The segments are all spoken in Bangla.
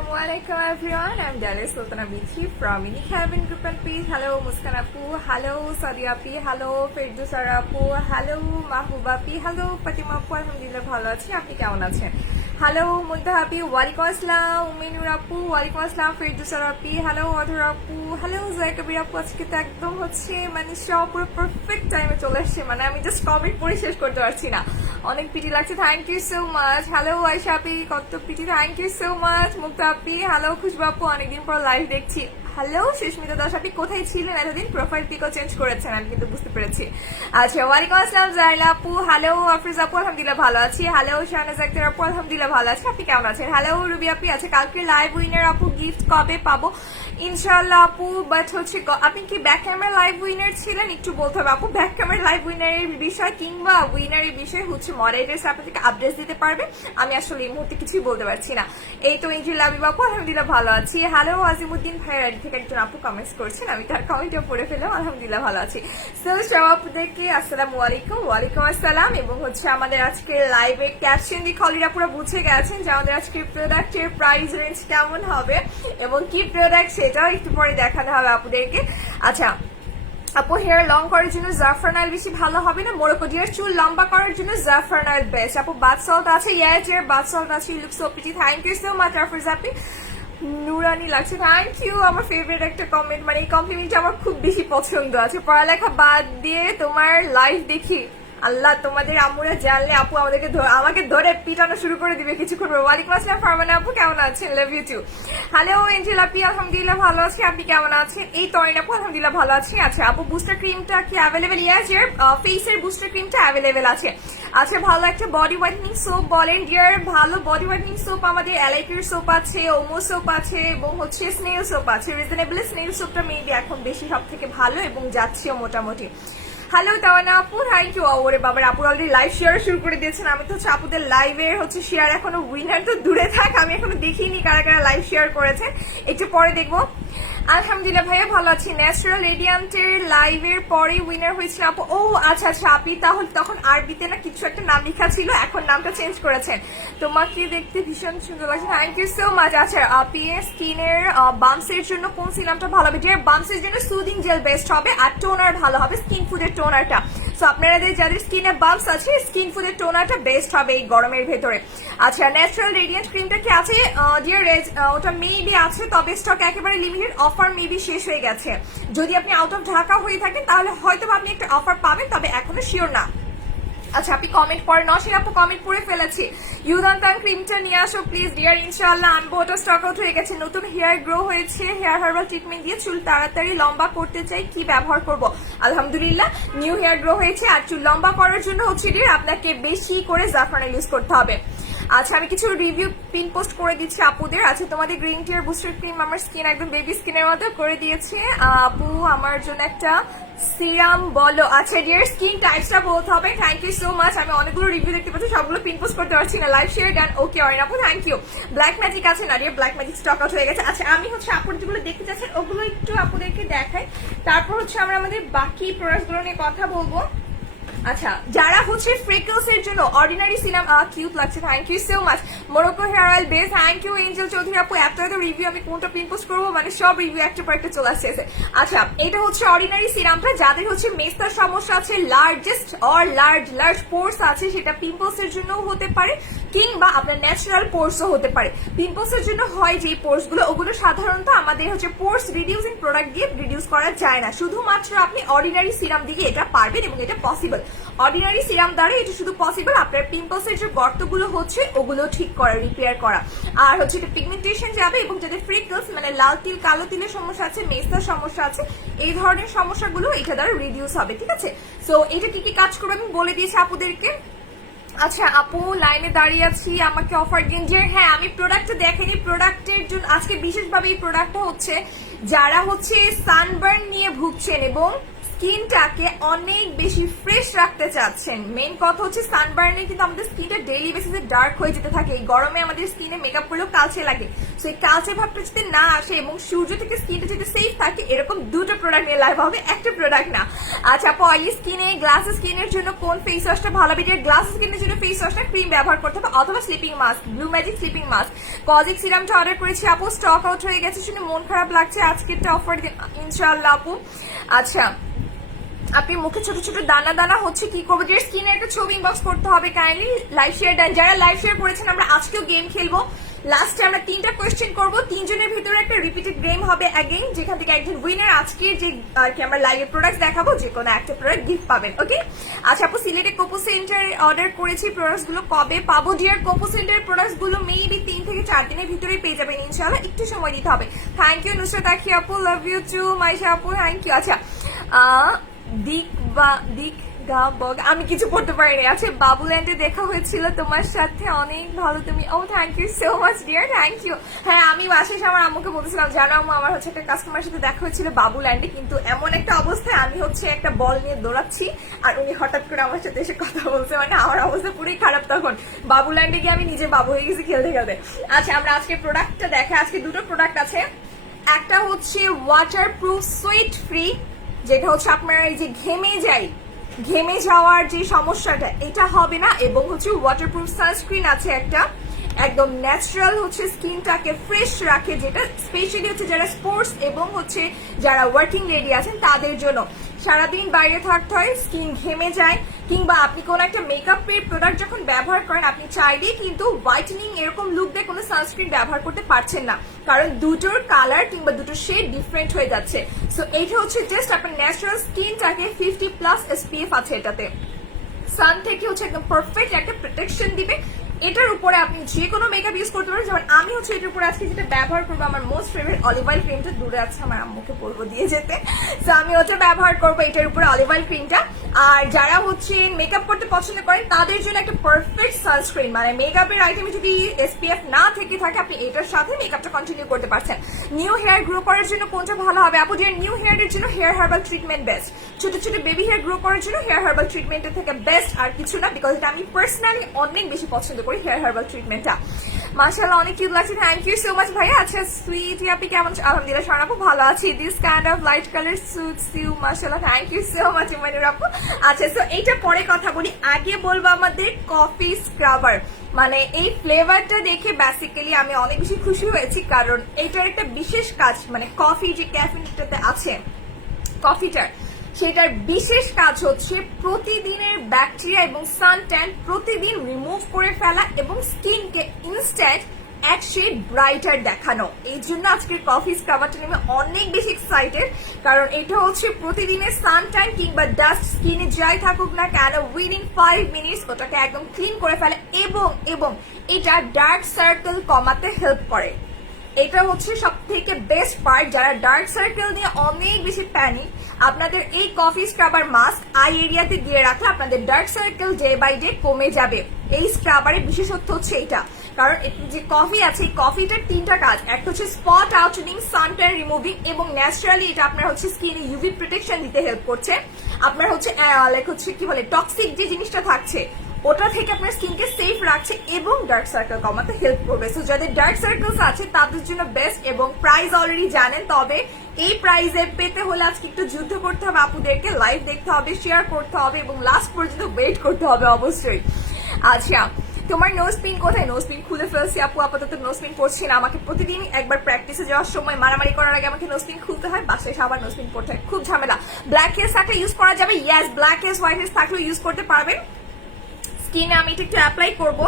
Assalamualaikum everyone. I'm Darius Sultana Bichi from Unique Heaven Group and Peace. Hello Muskan Apu. Hello Sadia Api. Hello Firdausa Apu. Hello Mahbuba Api. Hello Fatima Apu. Alhamdulillah ভালো আছি। আপনি কেমন আছেন? হ্যালো মুনতাহা আপি, ওয়ালাইকুম আসসালাম। উমিনুর আপু, ওয়ালাইকুম আসসালাম। ফিরদৌসা আপি, হ্যালো অধর আপু, হ্যালো জয় কবির আপু। আজকে তো একদম মানে সব পুরো পারফেক্ট টাইমে চলে আসছে, মানে আমি জাস্ট কমেন্ট পড়ে শেষ করতে পারছি না, অনেক পিটি লাগছে। Thank you so much. Hello Ayesha আপি, কত pretty, thank you so much. Mukta আপি, হ্যালো খুশবু আপু, অনেকদিন পর লাইভ দেখছি। হ্যালো সুস্মিতা দাস আপনি কোথায় ছিলেন এতদিন? প্রোফাইল পিকও চেঞ্জ করেছেন আমি কিন্তু বুঝতে পেরেছি। আচ্ছা, ওয়ালাইকুম আসসালাম জাইলা আপু। হ্যালো আফরিজ আপু, আলহামদুলিল্লাহ ভালো আছি। হ্যালো শাহনাজ আক্তার আপু, আলহামদুলিল্লাহ ভালো আছি। আপনি কেমন আছেন? হ্যালো রুবি আপি। আচ্ছা, কালকে লাইভ উইনার আপু গিফট কবে পাবো? ইনশাল্লাহ আপু, বাট হচ্ছে আপনি কি ব্যাক ক্যামেরা লাইভ উইনার ছিলেন? একটু বলতে হবে আপু, ব্যাক ক্যামেরা লাইভ উইনারের বিষয় কিংবা উইনারের বিষয় হচ্ছে মডারেটার্স আপনাদেরকে আপডেট দিতে পারবে। আমি আসলে এই মুহূর্তে কিছুই বলতে পারছি না। এই তো ইনশাল্লাহ আমি বাপু, আলহামদুলিল্লাহ ভালো আছি। হ্যালো আজিমুদ্দিন ভাইয়ের থেকে একজন আপু কমেন্টস করছেন, আমি তার কমেন্টও পড়ে ফেললাম। আলহামদুলিল্লাহ ভালো আছি। সো সব আপুদেরকে আসসালামু আলাইকুম। ওয়ালাইকুম আসসালাম। এবং হচ্ছে আমাদের আজকে লাইভে ক্যাপশন দিয়ে খলিরা পুরো বুঝে গেছেন যে আমাদের আজকে প্রোডাক্টের প্রাইস রেঞ্জ কেমন হবে এবং কি প্রোডাক্ট সেটাও একটু পরে দেখানো হবে আপুদেরকে। আচ্ছা আপু, হেয়ার লং করার জন্য জাফরান অয়েল বেশি ভালো হবে না মোরক্কো ডিয়ার? চুল লম্বা করার জন্য জাফরান অয়েল বেস্ট আপু। বাথ সল্ট আছে? ইয়ার বাথ সল্ট আছে। Look so pretty, thank you so much Afroz আপি। নুরানি লাগছে, থ্যাংক ইউ। আমার ফেভারিট একটা কমেন্ট, মানে এই কমপ্লিমেন্টটা আমার খুব বেশি পছন্দ আছে। পড়ালেখা বাদ দিয়ে তোমার লাইভ দেখি, আল্লাহ তোমাদের আমুরা জানলে আপু আমাকে ধরে পিটানো শুরু করে দিবে কিছুক্ষণ পর। ওয়ালাইকুম আসসালাম ফারমানা আপু, কেমন আছেন? Love you too. Hello Angel আপি, আলহামদুলিল্লাহ ভালো আছি। আপনি কেমন আছেন? এই তরিন আপু, আলহামদুলিল্লাহ ভালো আছি। আচ্ছা আপু, বুস্টার ক্রিমটা কি অ্যাভেলেবেল? ইয়াস ডিয়ার, ফেসের বুস্টার ক্রিমটা অ্যাভেলেবেল আছে। আচ্ছা, ভালো একটা বডি হোয়াইটনিং সোপ বলেন ডিয়ার। ভালো বডি হোয়াইটনিং সোপ আমাদের এলাইকের সোপ আছে, ওমো সোপ আছে এবং হচ্ছে স্নেল সোপ আছে। রিজনেবল স্নেল সোপটা মেবি এখন বেশি সব থেকে ভালো এবং যাচ্ছেও মোটামুটি। হ্যালো তাওয়ানা আপু, থ্যাংক ইউ। ওরে বাবার, আপুর অলরেডি লাইভ শেয়ার শুরু করে দিয়েছেন। আমি তো হচ্ছে আপুদের লাইভের হচ্ছে শেয়ার এখনো উইনার তো দূরে থাক, আমি এখনো দেখিনি কারা কারা লাইভ শেয়ার করেছেন, একটু পরে দেখবো। আলহামদুলিল্লাহ ভাইয়া ভালো আছি। ন্যাচারাল রেডিয়ান্টের লাইভের পরে উইনার হয়েছিল আপু। ও আচ্ছা আচ্ছা, আপনি তাহলে তখন আরবিতে না কিছু একটা নাম লেখা ছিল, এখন নামটা চেঞ্জ করেছেন। তোমাকে দেখতে ভীষণ সুন্দর লাগছে, থ্যাংক ইউ সো মাচ। আচ্ছা আপনি স্কিনের বামসের জন্য কোন সিরামটা ভালো হবে? যে বামসের জন্য সুদিং জেল বেস্ট হবে, আর টোনার ভালো হবে স্কিন ফুডের টোনারটা। সো আপনাদের যাদের স্কিনে বামস আছে, স্কিন ফুডের টোনারটা বেস্ট হবে এই গরমের ভেতরে। আচ্ছা, ন্যাচারাল রেডিয়েন্ট ক্রিমটা কি আছে ডিয়ার? ওটা মেবি আছে, তবে স্টক একেবারে লিমিটেড, অফার মেবি শেষ হয়ে গেছে। যদি আপনি আউট অফ ঢাকা হয়ে থাকেন তাহলে হয়তো আপনি একটা অফার পাবেন, তবে এখনো শিওর না। আচ্ছা, আপনি কমেন্ট পড়ে নসেন আপু, কমেন্ট পড়ে ফেলেছি। ইউদান্তান ক্রিমটা নিয়ে আসো প্লিজ ডিয়ার। ইনশাআল্লাহ আনবো, ওটা স্টক আউট হয়ে গেছে। নতুন হেয়ার গ্রো হয়েছে, হেয়ার হার্বাল ট্রিটমেন্ট দিয়ে চুল তাড়াতাড়ি লম্বা করতে চাই, কি ব্যবহার করব? আলহামদুলিল্লাহ নিউ হেয়ার গ্রো হয়েছে, আর চুল লম্বা করার জন্য হচ্ছে ডিয়ার আপনাকে বেশি করে জাফরান ইউজ করতে হবে। আচ্ছা, আমি কিছু রিভিউ পিন পোস্ট করে দিচ্ছি আপুদের। আচ্ছা, তোমাদের গ্রিন টিয়ার বুস্টার ক্রিম আমার স্কিন একদম বেবি স্কিনের মতো করে দিয়েছে আপু। আমার জন্য একটা সিরাম বলো। আচ্ছা ডিয়ার, স্কিন টাইপসটা বলতে হবে। Thank you so much. আমি অনেকগুলো রিভিউ দেখতে পাচ্ছি, সবগুলো পিন পোস্ট করতে পারছি না। Live share done, okay Orin আপু, থ্যাংক ইউ। ব্ল্যাক ম্যাজিক আছে না dear? Black magic stock out হয়ে গেছে। আচ্ছা, আমি হচ্ছে আপুর যেগুলো দেখতে চাচ্ছেন ওগুলো একটু আপুদেরকে দেখাই, তারপর হচ্ছে আমরা আমাদের বাকি প্রোডাক্টগুলো নিয়ে কথা বলবো। আচ্ছা, যারা হচ্ছে ফ্রেকলস এর জন্য অর্ডিনারি সিরাম, কিউট লাগছে, thank you so much. Morocco hair oil base, thank you Angel Chowdhury আপু। এত রিভিউ, আমি কোনটা পিন পোস্ট করবো, মানে সব রিভিউ একটা পর একটা চলে আসছে। আচ্ছা, এটা হচ্ছে অর্ডিনারি সিরামটা যাদের হচ্ছে মেস্তার সমস্যা আছে, লার্জেস্ট অর লার্জ পোর্স আছে, সেটা পিম্পলস এর জন্য হতে পারে কিংবা আপনার ন্যাচারাল পোর্সও হতে পারে। পিম্পলস এর জন্য হয় যে পোর্স গুলো, ওগুলো সাধারণত আমাদের হচ্ছে পোর্স রিডিউসিং প্রোডাক্ট দিয়ে রিডিউস করা যায় না, শুধুমাত্র আপনি অর্ডিনারি সিরাম দিয়ে এটা পারবেন এবং এটা পসিবল। অর্ডিনারি সিরাম দ্বারা এটা শুধু পসিবল আপনার পিম্পলস এর যে গর্তগুলো হচ্ছে ওগুলো ঠিক করা, রিপেয়ার করা, আর হচ্ছে এটা পিগমেন্টেশন যাবে। এবং যাদের ফ্রিকলস মানে লাল তিল কালো তিলের সমস্যা আছে, মেস্তার সমস্যা আছে, এই ধরনের সমস্যাগুলো এটা দ্বারা রিডিউস হবে, ঠিক আছে? সো এটা কি কি কাজ করবে আমি বলে দিয়েছি আপুদেরকে। আচ্ছা আপু, লাইনে দাঁড়িয়ে আছি, আমাকে অফার দিন যে। হ্যাঁ, আমি প্রোডাক্টটা দেখেনি, প্রোডাক্টের জন্য আজকে বিশেষভাবে এই প্রোডাক্টটা হচ্ছে যারা হচ্ছে সানবার্ন নিয়ে ভুগছেন এবং স্কিনটাকে অনেক বেশি ফ্রেশ রাখতে চাচ্ছেন, মেইন কথা হচ্ছে সানবার্নে কিন্তু আমাদের স্কিনটা ডেইলি বেসিসে ডার্ক হয়ে যেতে থাকে। এই গরমে আমাদের স্কিনে মেকআপ করলেও কালচে লাগে। সো এই কালচে ভাবটা যদি না আসে এবং সূর্য থেকে স্কিনটা যদি সেফ থাকে, এরকম দুটো প্রোডাক্ট নিয়ে লাইভ হবে, একটা প্রোডাক্ট না। আচ্ছা আপু, অয়েলি স্কিনে গ্লাস স্কিনের জন্য কোন ফেস ওয়াশটা ভালো হবে? গ্লাস স্কিনের জন্য ফেস ওয়াশটা ক্রিম ব্যবহার করতে হবে অথবা sleeping mask, blue magic sleeping mask. কজিক সিরামটা অর্ডার করেছি আপু, স্টক আউট হয়ে গেছে, শুনে মন খারাপ লাগছে। আজকেরটা অফার ইনশাআল্লাহ আপু। আচ্ছা, আপনি মুখে ছোট ছোট দানা দানা হচ্ছে, কি করবো? যে স্কিনের একটা ছবি ইনবক্স করতে হবে কাইন্ডলি। লাইভ শেয়ার দেন যারা লাইভ শেয়ার করেছেন। আমরা আজকেও গেম খেলবো, লাস্টে আমরা 3টা কোয়েশ্চেন করবো, 3 জনের ভিতরে একটা রিপিটেড গেম হবে অ্যাগেইন, যেখান থেকে একজন উইনার আজকে যে আর কি আমরা লাইভে প্রোডাক্ট দেখাবো, যে কোনো একটা প্রোডাক্ট গিফট পাবেন। ওকে, আচ্ছা আপু, সিলেটে কোপো সেন্টার অর্ডার করেছি, প্রোডাক্টস গুলো কবে পাবো? ডিয়ার কোপো সেন্টার প্রোডাক্টস গুলো মেবি 3 থেকে 4 দিনের ভিতরেই পেয়ে যাবেন ইনশাআল্লাহ, একটু সময় দিতে হবে। থ্যাংক ইউ নুসরাত আখি আপু, লাভ ইউ টু মাইশা আপু, থ্যাংক ইউ। আচ্ছা আমি কিছু পড়তে পারিনি। আচ্ছা, বাবুল্যান্ডে দেখা হয়েছিল তোমার সাথে, অনেক ভালো তুমি। Oh thank you so much dear, thank you. হ্যাঁ, আমি বাসায় আমার আম্মুকে বলতেছিলাম, জানো আম্মু আমার হচ্ছে একটা কাস্টমার সাথে দেখা হয়েছিল বাবুল্যান্ডে, কিন্তু এমন একটা অবস্থায় আমি হচ্ছে একটা বল নিয়ে দৌড়াচ্ছি আর উনি হঠাৎ করে আমার সাথে এসে কথা বলছে, মানে আমার অবস্থা পুরোই খারাপ। তখন বাবুল্যান্ডে গিয়ে আমি নিজে বাবু হয়ে গেছি খেলতে খেলতে। আচ্ছা, আমরা আজকে প্রোডাক্টটা দেখে, আজকে দুটো প্রোডাক্ট আছে। একটা হচ্ছে ওয়াটার প্রুফ সুইট ফ্রি, যেটা হচ্ছে আপনার এই যে ঘেমে যাওয়ার যে সমস্যাটা এটা হবে না, এবং হচ্ছে ওয়াটারপ্রুফ সানস্ক্রিন আছে একটা, একদম ন্যাচারাল হচ্ছে স্কিনটাকে ফ্রেশ রাখে, যেটা স্পেশালি হচ্ছে যারা স্পোর্টস এবং হচ্ছে যারা ওয়ার্কিং লেডি আছেন তাদের জন্য। সারাদিন বাইরে থাকতে হয়, স্কিন ঘেমে যায়, কিংবা আপনি কোন একটা মেকআপের প্রোডাক্ট যখন ব্যবহার করেন, আপনি চাইলেই কিন্তু হোয়াইটেনিং এরকম লুক দিয়ে কোনো সানস্ক্রিন ব্যবহার করতে পারছেন না, কারণ দুটোর কালার কিংবা দুটোর শেড ডিফারেন্ট হয়ে যাচ্ছে। সো এইটা হচ্ছে জাস্ট আপনার ন্যাচারাল স্কিনটাকে 50+ SPF আছে এটাতে, সান থেকে হচ্ছে একদম পারফেক্ট একটা প্রোটেকশন দিবে। এটার উপরে আপনি যে কোনো মেকআপ ইউজ করতে পারেন। যেমন আমি হচ্ছে এটার উপরে আজকে যেটা ব্যবহার করবো, আমার মোস্ট ফেভারিট অলিভ অয়েল ক্রিমটা, দূরে আছে আমার আম্মুকে বলবো দিয়ে যেতে। তো আমি হচ্ছে ব্যবহার করবো এটার উপরে অলিভ অয়েল ক্রিমটা। আর যারা হচ্ছে মেকআপ করতে পছন্দ করেন তাদের জন্য একটা পারফেক্ট সানস্ক্রিন, মানে মেকআপের আইটেমে যদি SPF না থেকে থাকে, আপনি এটার সাথে মেকআপটা কন্টিনিউ করতে পারছেন। নিউ হেয়ার গ্রো করার জন্য কোনটা ভালো হবে আপু? যে নিউ হেয়ারের জন্য হেয়ার হার্বাল ট্রিটমেন্ট বেস্ট, ছোট ছোট বেবি হেয়ার গ্রো করার জন্য হেয়ার হার্বাল ট্রিটমেন্টের থেকে বেস্ট আর কিছু না, বিকজ এটা আমি পার্সোনালি অনেক বেশি পছন্দ করি হেয়ার হার্বাল ট্রিটমেন্টটা। মাশাআল্লাহ, অনেক কিউট লাগছে, থ্যাংক ইউ সো মাচ ভাইয়া। আচ্ছা সুইটি, আপনি কেমন? আলহামদুলিল্লাহ শান আপু ভালো আছি। This kind of light colour suits you, মাশাআল্লাহ, thank you so much Imanur আপু। আচ্ছা, সো এইটা পরে কথা বলি, আগে বলবো আমাদের কফি স্ক্রাবার, মানে এই ফ্লেভারটা দেখে বেসিক্যালি আমি অনেক বেশি খুশি হয়েছি, কারণ এটার একটা বিশেষ কাজ, মানে কফি যে ক্যাফিনটাতে আছে কফিটার, সেটার বিশেষ কাজ হচ্ছে প্রতিদিনের ব্যাকটেরিয়া এবং সান ট্যান প্রতিদিন রিমুভ করে ফেলা এবং স্কিনকে ইনস্ট্যান্ট এক শেড ব্রাইটার দেখানো। এই জন্য আজকের কফি স্ক্রাবারটা নিয়ে অনেক বেশি এক্সাইটেড, কারণ এটা হচ্ছে প্রতিদিনের সান ট্যান কিংবা ডাস্ট স্কিনে যাই থাকুক না কেন, উইদিন 5 মিনিটস ওটাকে একদম ক্লিন করে ফেলে, এবং এটা ডার্ক সার্কেল কমাতে হেল্প করে। এটা হচ্ছে সব থেকে বেস্ট পার্ট, যারা ডার্ক সার্কেল নিয়ে অনেক বেশি প্যানিক, আপনাদের এই কফি স্ক্রাবার মাস্ক আই এরিয়াতে দিয়ে রাখলে আপনাদের dark circle day by day কমে যাবে। এই স্ক্রাবারের বিশেষত্ব হচ্ছে এটা, কারণ যে কফি আছে এই কফিটার 3টা কাজ, একটা হচ্ছে স্পট আউটনিং, সান ট্যান রিমুভিং, এবং ন্যাচারালি এটা আপনার হচ্ছে স্কিনে ইউভি প্রোটেকশন দিতে হেল্প করছে। আপনার হচ্ছে লাইক হচ্ছে কি বলে টক্সিক যে জিনিসটা থাকছে ওটা থেকে আপনার স্কিনকে সেফ রাখছে এবং ডার্ক সার্কেল কমাতে হেল্প করবে। সো যাদের ডার্ক সার্কেলস আছে তাদের জন্য বেস্ট, এবং প্রাইস অলরেডি জানেন। তবে এই প্রাইসে পেতে হলে আজকে একটু যুদ্ধ করতে হবে আপুদেরকে, লাইভ দেখতে হবে, শেয়ার করতে হবে এবং লাস্ট পর্যন্ত ওয়েট করতে হবে অবশ্যই। আচ্ছা, তোমার নোজ পিন কোথায়? নোজ পিন খুলে ফেলছি আপু, আপাতত নোজ পিন পড়ছি না। আমাকে প্রতিদিন একবার প্র্যাকটিসে যাওয়ার সময় মারামারি করার আগে আমাকে নোজ পিন খুলতে হয়, বাসায় এসে আবার নোজ পিন পড়তে হয়, খুব ঝামেলা। ব্ল্যাক হেয়ার থাকলে ইউজ করা যাবে, yes black hair white hair থাকলেও ইউজ করতে পারবেন। স্কিনে আমি এটা একটু অ্যাপ্লাই করবো,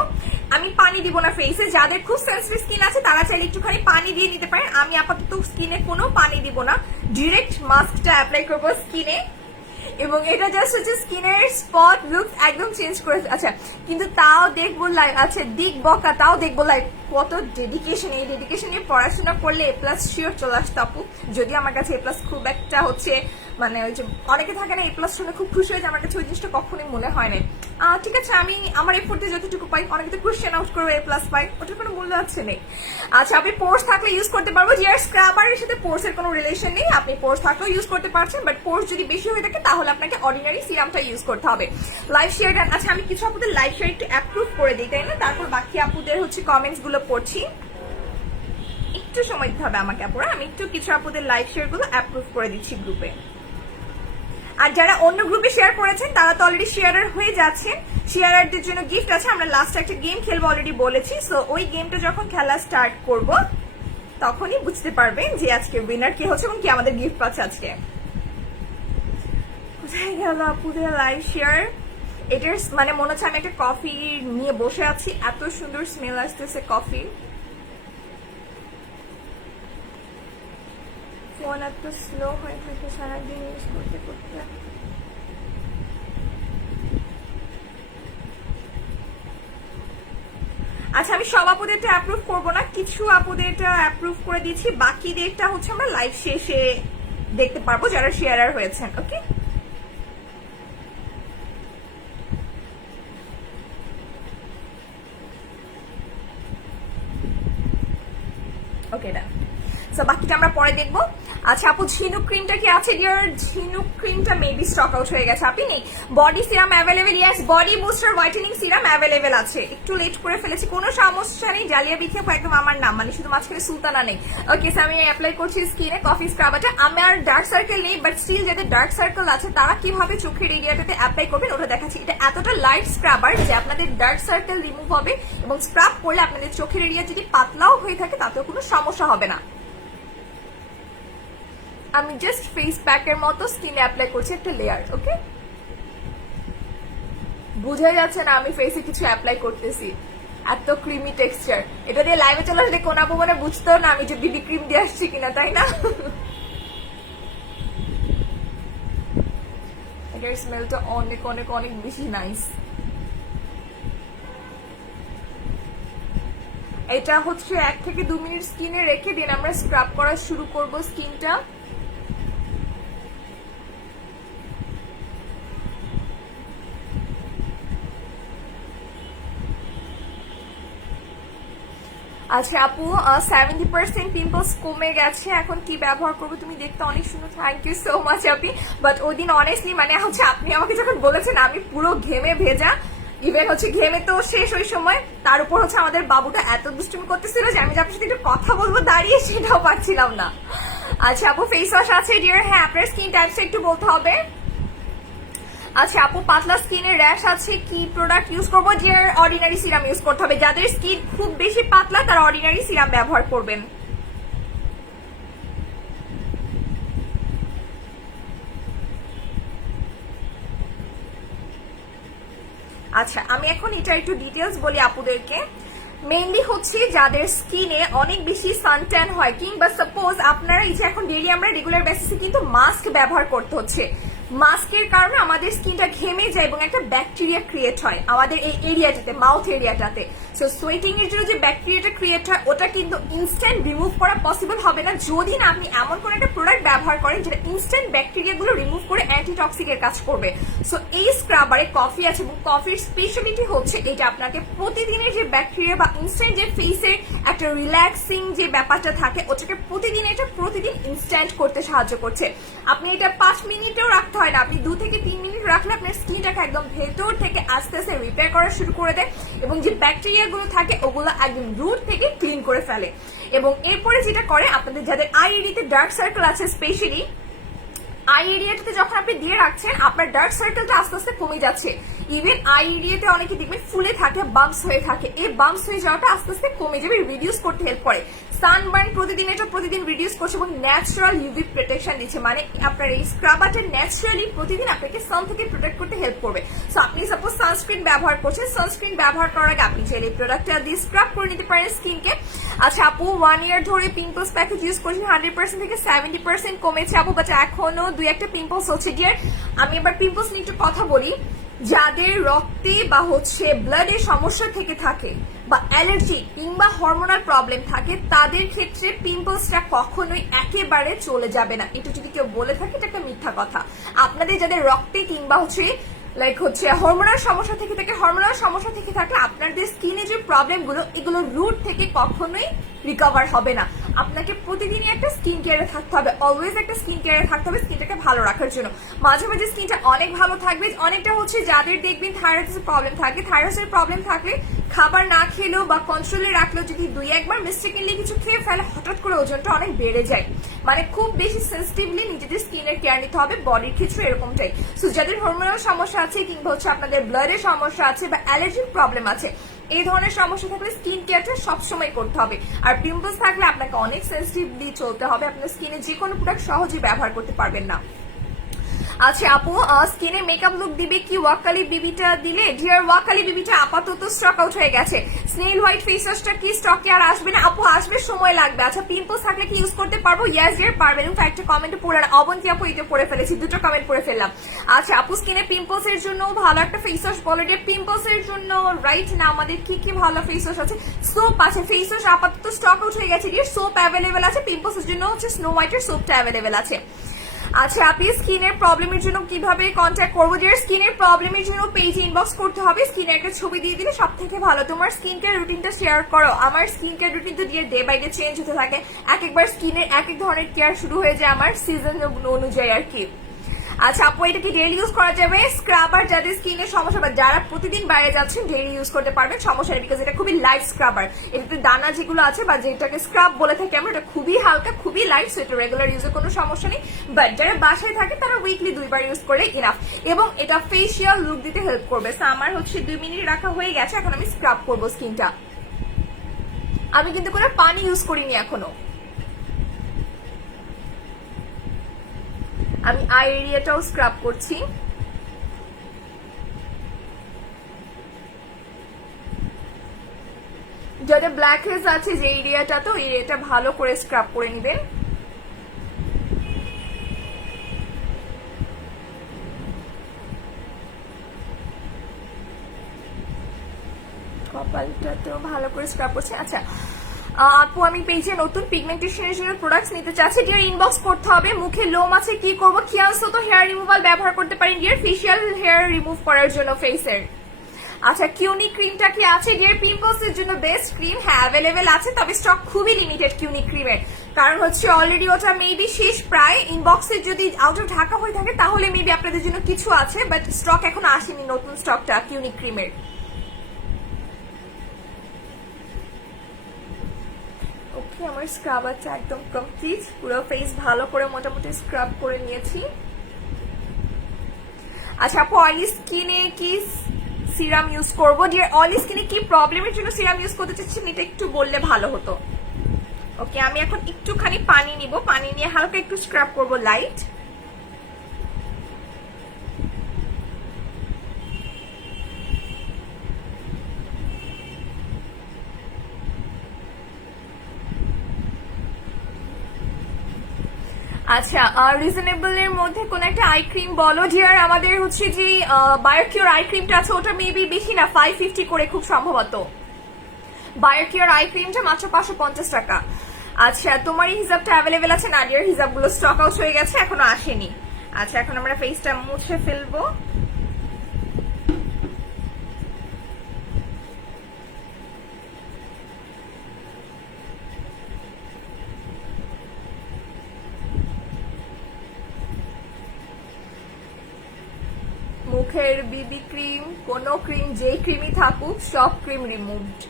আমি পানি দিব না ফেসে। যাদের খুব সেন্সিটিভ স্কিন আছে তারা চাইলে একটুখানি পানি দিয়ে নিতে পারেন, আমি আপাতত স্কিনে কোনো পানি দিব না, ডিরেক্ট মাস্কটা অ্যাপ্লাই করবো স্কিনে, এবং এটা জাস্ট হচ্ছে স্কিনের স্পট লুক একদম চেঞ্জ করে। আচ্ছা, কিন্তু তাও দেখবো লাইভ, আচ্ছা দিক বকা, তাও দেখবো লাইভ, কত ডেডিকেশন। এই ডেডিকেশন নিয়ে পড়াশোনা করলে A+ শিওর চলে আসতো আপু। যদি আমার কাছে A+ খুব একটা হচ্ছে, মানে ওই যে অনেকে থাকে না A+ শুনে খুব খুশি হয়েছে, আমার কাছে ওই জিনিসটা কখনোই মনে হয় না। ঠিক আছে, আমি আমার এফোর্টে যতটুকু পাই, অনেকে তো কোশ্চেন আউট করে A+ পাই, ওটার কোনো মূল্য আছে নেই। আচ্ছা, আপনি পোর্স থাকলে ইউজ করতে পারবো। ডিয়ার স্ক্রাবারের সাথে পোর্সের কোনো রিলেশন নেই, আপনি পোর্স থাকলেও ইউজ করতে পারছেন, বাট পোর্স যদি বেশি হয়ে থাকে তাহলে আপনাকে অর্ডিনারি সিরামটা ইউজ করতে হবে। লাইভ শেয়ার ডান। আচ্ছা, আমি কিছু আপুদের লাইভ শেয়ার একটু অ্যাপ্রুভ করে দিই, তাই না? তারপর বাকি আপুদের হচ্ছে কমেন্টস গুলো পড়ছি। একটু সময় দিতে হবে আমাকে আপুরা, আমি একটু কিছু আপুদের লাইভ শেয়ার গুলো অ্যাপ্রুভ করে দিচ্ছি গ্রুপে। আর যারা অন্য গ্রুপে শেয়ার করেছেন তারা তো অলরেডি শেয়ারার হয়ে যাচ্ছেন। শেয়ারারদের জন্য গিফট আছে, আমরা লাস্ট একটা গেম খেলবো অলরেডি বলেছি। সো ওই গেমটা যখন খেলা স্টার্ট করব তখনই বুঝতে পারবেন যে আজকে উইনার কে হচ্ছে এবং কি আমাদের গিফট পাচ্ছে আজকে। কোথায় গেল আপুদের লাইভ শেয়ার? এটার মানে মনে হচ্ছে আমি একটা কফি নিয়ে বসে আছি, এত সুন্দর স্মেল আসতেছে কফি। ফোন এত স্লো হয়ে থাকে সারাদিন ইউজ করতে করতে। আচ্ছা, আমি সব আপুদেরটা অ্যাপ্রুভ করবো না, কিছু আপুদেরটা অ্যাপ্রুভ করে দিচ্ছি, বাকিদেরটা হচ্ছে আমরা লাইভ শেষে দেখতে পারবো যারা শেয়ারার হয়েছেন। ওকে, ওকে ডান। সো বাকিটা আমরা পরে দেখবো। আচ্ছা আপু, ঝিনুক ক্রিমটা কি আছে? ডিয়ার ঝিনুক ক্রিমটা মেবি স্টক আউট হয়ে গেছে। আপনি নেই? Body serum available? Yes, body booster whitening serum available আছে। একটু লেট করে ফেলেছি, কোনো সমস্যা নেই। জালিয়া বিথি আপু একদম আমার নাম, মানে শুধু মাঝখানে সুলতানা নেই। ওকে, আমি অ্যাপ্লাই করছি স্কিনে কফি স্ক্রাবারটা। আমার ডার্ক সার্কেল নেই, বাট স্টিল যাদের ডার্ক সার্কেল আছে তারা কিভাবে চোখের এরিয়াটাতে অ্যাপ্লাই করবেন ওটা দেখাচ্ছি। এটা এতটা লাইট স্ক্রাবার যে আপনাদের ডার্ক সার্কেল রিমুভ হবে এবং স্ক্রাব করলে আপনাদের চোখের এরিয়া যদি পাতলাও হয়ে থাকে তাতেও কোনো সমস্যা হবে না। আমি জাস্ট ফেস প্যাকের মতো স্কিনে অ্যাপ্লাই করছি একটা লেয়ার। ওকে, বুঝাই যাচ্ছে না আমি ফেসে কিছু অ্যাপ্লাই করতেছি, এত ক্রিমি টেক্সচার। এটা দিয়ে লাইভে চলে আসলে কোন আপু মানে বুঝতেও না আমি যে বিবি ক্রিম দিয়ে আসছি কিনা, তাই না? এটার স্মেলটা অনেক অনেক অনেক বেশি নাইস। এটা হচ্ছে 1 থেকে 2 মিনিট স্কিনে রেখে দিন আমরা স্ক্রাব করা শুরু করব স্কিনটা। আচ্ছা আপু, 70% পিম্পলস কমে গেছে, এখন কি ব্যবহার করবো? তুমি দেখতে অনেক সুন্দর। থ্যাংক ইউ সো মাচ আপনি। বাট ওই দিন অনেস্টলি মানে হচ্ছে আপনি আমাকে যখন বলেছেন আমি পুরো ঘেমে ভেজা, ইভেন হচ্ছে ঘেমে তো শেষ ওই সময়, তার উপর হচ্ছে আমাদের বাবুটা এত দুষ্টুমি করতেছিল যে আমি আপনার সাথে একটু কথা বলবো দাঁড়িয়ে সেটাও পাচ্ছিলাম না। আচ্ছা আপু, ফেস ওয়াশ আছে ডিয়ার? হ্যাঁ, আপনার স্কিন টাইপসটা একটু বলতে হবে। আচ্ছা আপু, পাতলা স্কিনের র্যাশ আছে, কি প্রোডাক্ট ইউজ করবো? ডিয়ার অর্ডিনারি সিরাম ইউজ করতে হবে। যাদের স্কিন খুব বেশি পাতলা তারা অর্ডিনারি সিরাম ব্যবহার করবেন। আচ্ছা, আমি এখন এটা একটু ডিটেলস বলি আপুদেরকে। মেইনলি হচ্ছে যাদের স্কিনে অনেক বেশি সানট্যান হয়, কিংবা সাপোজ আপনারা এই যে এখন ডেইলি আমরা রেগুলার বেসিসে কিন্তু মাস্ক ব্যবহার করতে হচ্ছে, মাস্কের কারণে আমাদের স্কিনটা ঘেমে যায় এবং একটা ব্যাকটেরিয়া ক্রিয়েট হয় আমাদের এই এরিয়াটাতে, মাউথ এরিয়াটাতে। সো সোয়েটিং এর জন্য যে ব্যাকটেরিয়াটা ক্রিয়েট হয় ওটা কিন্তু ইনস্ট্যান্ট রিমুভ করা পসিবল হবে না যদি না আপনি এমন কোন একটা প্রোডাক্ট ব্যবহার করেন যেটা ইনস্ট্যান্ট ব্যাকটেরিয়া গুলো রিমুভ করে অ্যান্টিটক্সিকের কাজ করবে। সো এই স্ক্রাবারে কফি আছে এবং কফির স্পেশালিটি হচ্ছে এটা আপনাকে প্রতিদিনের যে ব্যাকটেরিয়া বা ইনস্ট্যান্ট যে ফেসের একটা রিল্যাক্সিং যে ব্যাপারটা থাকে ওটাকে প্রতিদিন ইনস্ট্যান্ট করতে সাহায্য করছে। আপনি এটা 5 মিনিটেও রাখতে হয় না, আপনি 2 থেকে 3 মিনিট রাখলে আপনার স্কিনটাকে একদম ভেতর থেকে আস্তে আস্তে রিপেয়ার করা শুরু করে দেয় এবং যে ব্যাকটেরিয়া গুলো থাকে ওগুলো একদম রুট থেকে ক্লিন করে ফেলে। এবং এরপরে যেটা করে, আপনাদের যাদের আই এরিয়াতে ডার্ক সার্কেল আছে, স্পেশালি আই এরিয়াটাতে যখন আপনি দিয়ে রাখছেন আপনার ডার্ক সার্কেলটা আস্তে আস্তে কমে যাচ্ছে। ইভেন আই এরিয়াতে অনেকে দেখবেন ফুলে থাকে, বাম্পস হয়ে থাকে, এই বাম্পস হয়ে যাওয়াটা আস্তে আস্তে কমে যাবে, রিডিউস করতে হেল্প করে। সানবার্ন প্রতিদিন রিডিউস করছে এবং ন্যাচারাল ইউভি প্রোটেকশন দিচ্ছে, মানে আপনার এই স্ক্রাবারটা ন্যাচারালি প্রতিদিন আপনাকে সান থেকে প্রোটেক্ট করতে হেল্প করবে। সো আপনি সাপোজ সানস্ক্রিন ব্যবহার করছেন, সানস্ক্রিন ব্যবহার করার আগে আপনি চাইলে এই প্রোডাক্টটা দিয়ে স্ক্রাব করে নিতে পারেন স্কিনকে। আচ্ছা আপু, 1 ইয়ার ধরে পিম্পলস প্যাকেজ ইউজ করছেন, 100% থেকে 70% কমেছে আপু, বাট এখনো 2-1টা পিম্পলস হচ্ছে। ডিয়ার, আমি এবার পিম্পলস নিয়ে একটু কথা বলি। যাদের রক্তে বা হচ্ছে ব্লাডে সমস্যা থেকে থাকে বা অ্যালার্জি কিংবা হরমোনাল প্রবলেম থাকে তাদের ক্ষেত্রে পিম্পলসটা কখনোই একেবারে চলে যাবে না। এটা যদি কেউ বলে থাকে এটা একটা মিথ্যা কথা। আপনাদের যাদের রক্তে কিংবা হচ্ছে লাইক হচ্ছে হরমোনাল সমস্যা থেকে থাকে। হরমোনাল সমস্যা থেকে থাকলে আপনাদের স্কিনে যে প্রবলেমগুলো, এগুলো রুট থেকে কখনোই রিকভার হবে না। আপনাকে প্রতিদিনই একটা স্কিন কেয়ারে থাকতে হবে, অলওয়েজ একটা স্কিন কেয়ারে থাকতে হবে স্কিনটাকে ভালো রাখার জন্য। মাঝে মাঝে স্কিনটা অনেক ভালো থাকবে। অনেকটা হচ্ছে যাদের দেখবেন থাইরয়েডের প্রবলেম থাকে, থাইরয়েডের প্রবলেম থাকলে খাবার না খেলেও বা কন্ট্রোলে রাখলেও যদি 2-1 বার মিস্টেকেনলি কিছু খেয়ে ফেলে, হঠাৎ করে ওজনটা অনেক বেড়ে যায়। মানে খুব বেশি সেন্সিটিভলি নিজেদের স্কিনের কেয়ার নিতে হবে, বডির ক্ষেত্রে এরকমটাই। সো যাদের হরমোনাল সমস্যা আছে কিংবা হচ্ছে আপনাদের ব্লাডের সমস্যা আছে বা অ্যালার্জির প্রবলেম আছে, এই ধরনের সমস্যা থাকলে স্কিন কেয়ারটা সবসময় করতে হবে। আর পিম্পলস থাকলে আপনাকে অনেক সেন্সিটিভলি চলতে হবে, আপনার স্কিনে যে কোনো প্রোডাক্ট সহজেই ব্যবহার করতে পারবেন না। আচ্ছা আপু, স্কিনে মেকআপ লুক দিবে কি ওয়াকালি বিবিটা দিলে? ডিয়ার ওয়াকালি বিবিটা আপাতত স্টক আউট হয়ে গেছে। স্নেল হোয়াইট ফেস ওয়াশটা কি স্টকে আর আসবে না? আপু আসবে, সময় লাগবে। আচ্ছা পিম্পলস থাকলে কি ইউজ করতে পারবো? ইয়েস ডিয়ার পারবেন। একটা কমেন্টে পড়ে না, অবন্তী আপু এটা পড়ে ফেলেছি, 2টো কমেন্ট পড়ে ফেললাম। আচ্ছা আপু, স্কিনে পিম্পলস এর জন্য ভালো একটা ফেস ওয়াশ বলো ডিয়ার। পিম্পলস এর জন্য রাইট না আমাদের কি কি ভালো ফেস ওয়াশ আছে? সোপ আছে, ফেস ওয়াশ আপাতত স্টক আউট হয়ে গেছে ডিয়ার। সোপ অ্যাভেলেবেল আছে, পিম্পলস এর জন্য হচ্ছে স্নো হোয়াইটের সোপটা অ্যাভেলেবেল আছে। আচ্ছা আপনি স্কিনের প্রবলেমের জন্য কিভাবে কন্ট্যাক্ট করবো? যে স্কিনের প্রবলেমের জন্য পেজে ইনবক্স করতে হবে, স্কিনের একটা ছবি দিয়ে দিলে সব থেকে ভালো। তোমার স্কিন কেয়ার রুটিনটা শেয়ার করো। আমার স্কিন কেয়ার রুটিন তো দিয়ে ডে বাই ডে চেঞ্জ হতে থাকে, একবার স্কিনের এক এক ধরনের কেয়ার শুরু হয়ে যায় আমার সিজন অনুযায়ী আর কি। আচ্ছা আপু, এটা কি ডেইলি ইউজ করা যাবে? স্ক্রাবার যাদের স্কিনের সমস্যা বা যারা প্রতিদিন বাইরে যাচ্ছেন ডেইলি ইউজ করতে পারবেন, সমস্যা নেই, বিকজ এটা খুবই লাইট স্ক্রাবার। এটাতে দানা যেগুলো আছে বা যেটাকে স্ক্রাব বলে থাকি আমরা, এটা খুবই হালকা, খুবই লাইট, সো এটা রেগুলার ইউজে কোনো সমস্যা নেই। বাট যারা বাসায় থাকে তারা উইকলি 2 বার ইউজ করে ইনাফ, এবং এটা ফেসিয়াল লুক দিতে হেল্প করবে। সো আমার হচ্ছে 2 মিনিট রাখা হয়ে গেছে, এখন আমি স্ক্রাব করবো স্কিনটা। আমি কিন্তু কোনো পানি ইউজ করিনি এখনো। আমি আই এরিয়াটাও স্ক্রাব করছি। যাদের ব্ল্যাক হেডস আছে যে এরিয়াটা, তো এরিয়াটা ভালো করে স্ক্রাব করে নেবেন। কপালটা তো ভালো করে স্ক্রাব করছি। আচ্ছা আপু, আমি পেজে নতুন পিগমেন্টেশনের জন্য প্রোডাক্টস নিতে চাচ্ছি ডিয়ার, ইনবক্স করতে হবে। মুখে লোম আছে কি করবো? কিয়ালসো তো হেয়ার রিমুভাল ব্যবহার করতে পারেন ডিয়ার, ফেশিয়াল হেয়ার রিমুভ করার জন্য ফেসের। আচ্ছা কিউনি ক্রিমটা কি আছে ডিয়ার? পিম্পলস এর জন্য বেস্ট ক্রিম, হ্যাঁ অ্যাভেলেবেল আছে, তবে স্টক খুবই লিমিটেড কিউনি ক্রিমের, কারণ হচ্ছে অলরেডি ওটা মেবি শেষ প্রায়। ইনবক্সে যদি আউট অফ ঢাকা হয়ে থাকে তাহলে মেবি আপনাদের জন্য কিছু আছে, বাট স্টক এখন আসেনি নতুন স্টকটা কিউনি ক্রিমের। ওকে, আমার স্ক্রাবারটা একদম কমপ্লিট, পুরো ফেস ভালো করে মোটামুটি স্ক্রাব করে নিয়েছি। আচ্ছা আপু, অয়েলি স্কিনে কি সিরাম ইউজ করবো ডিয়ার? অয়েলি স্কিনে কি প্রবলেমের জন্য সিরাম ইউজ করতে চাচ্ছেন এটা একটু বললে ভালো হতো। ওকে, আমি এখন একটুখানি পানি নিব, পানি নিয়ে হালকা একটু স্ক্রাব করবো লাইট। আচ্ছা রিজনেবল এর মধ্যে কোন একটা আই ক্রিম বলো ডিয়ার। আমাদের হচ্ছে যে বায়োকিওর আই ক্রিমটা আছে ওটা মেবি বেশি না 550 করে খুব সম্ভবত। বায়োকিওর আই ক্রিমটা মাত্র 550 টাকা। আচ্ছা তোমার এই হিসাবটা অ্যাভেলেবেল আছে? নাডিয়ার হিসাবগুলো স্টক আউট হয়ে গেছে, এখনো আসেনি। আচ্ছা এখন আমরা ফেসটা মুছে ফেলবো। মুখের বিবি ক্রিম, কোন ক্রিম, যে ক্রিমই থাকুক সব ক্রিম রিমুভড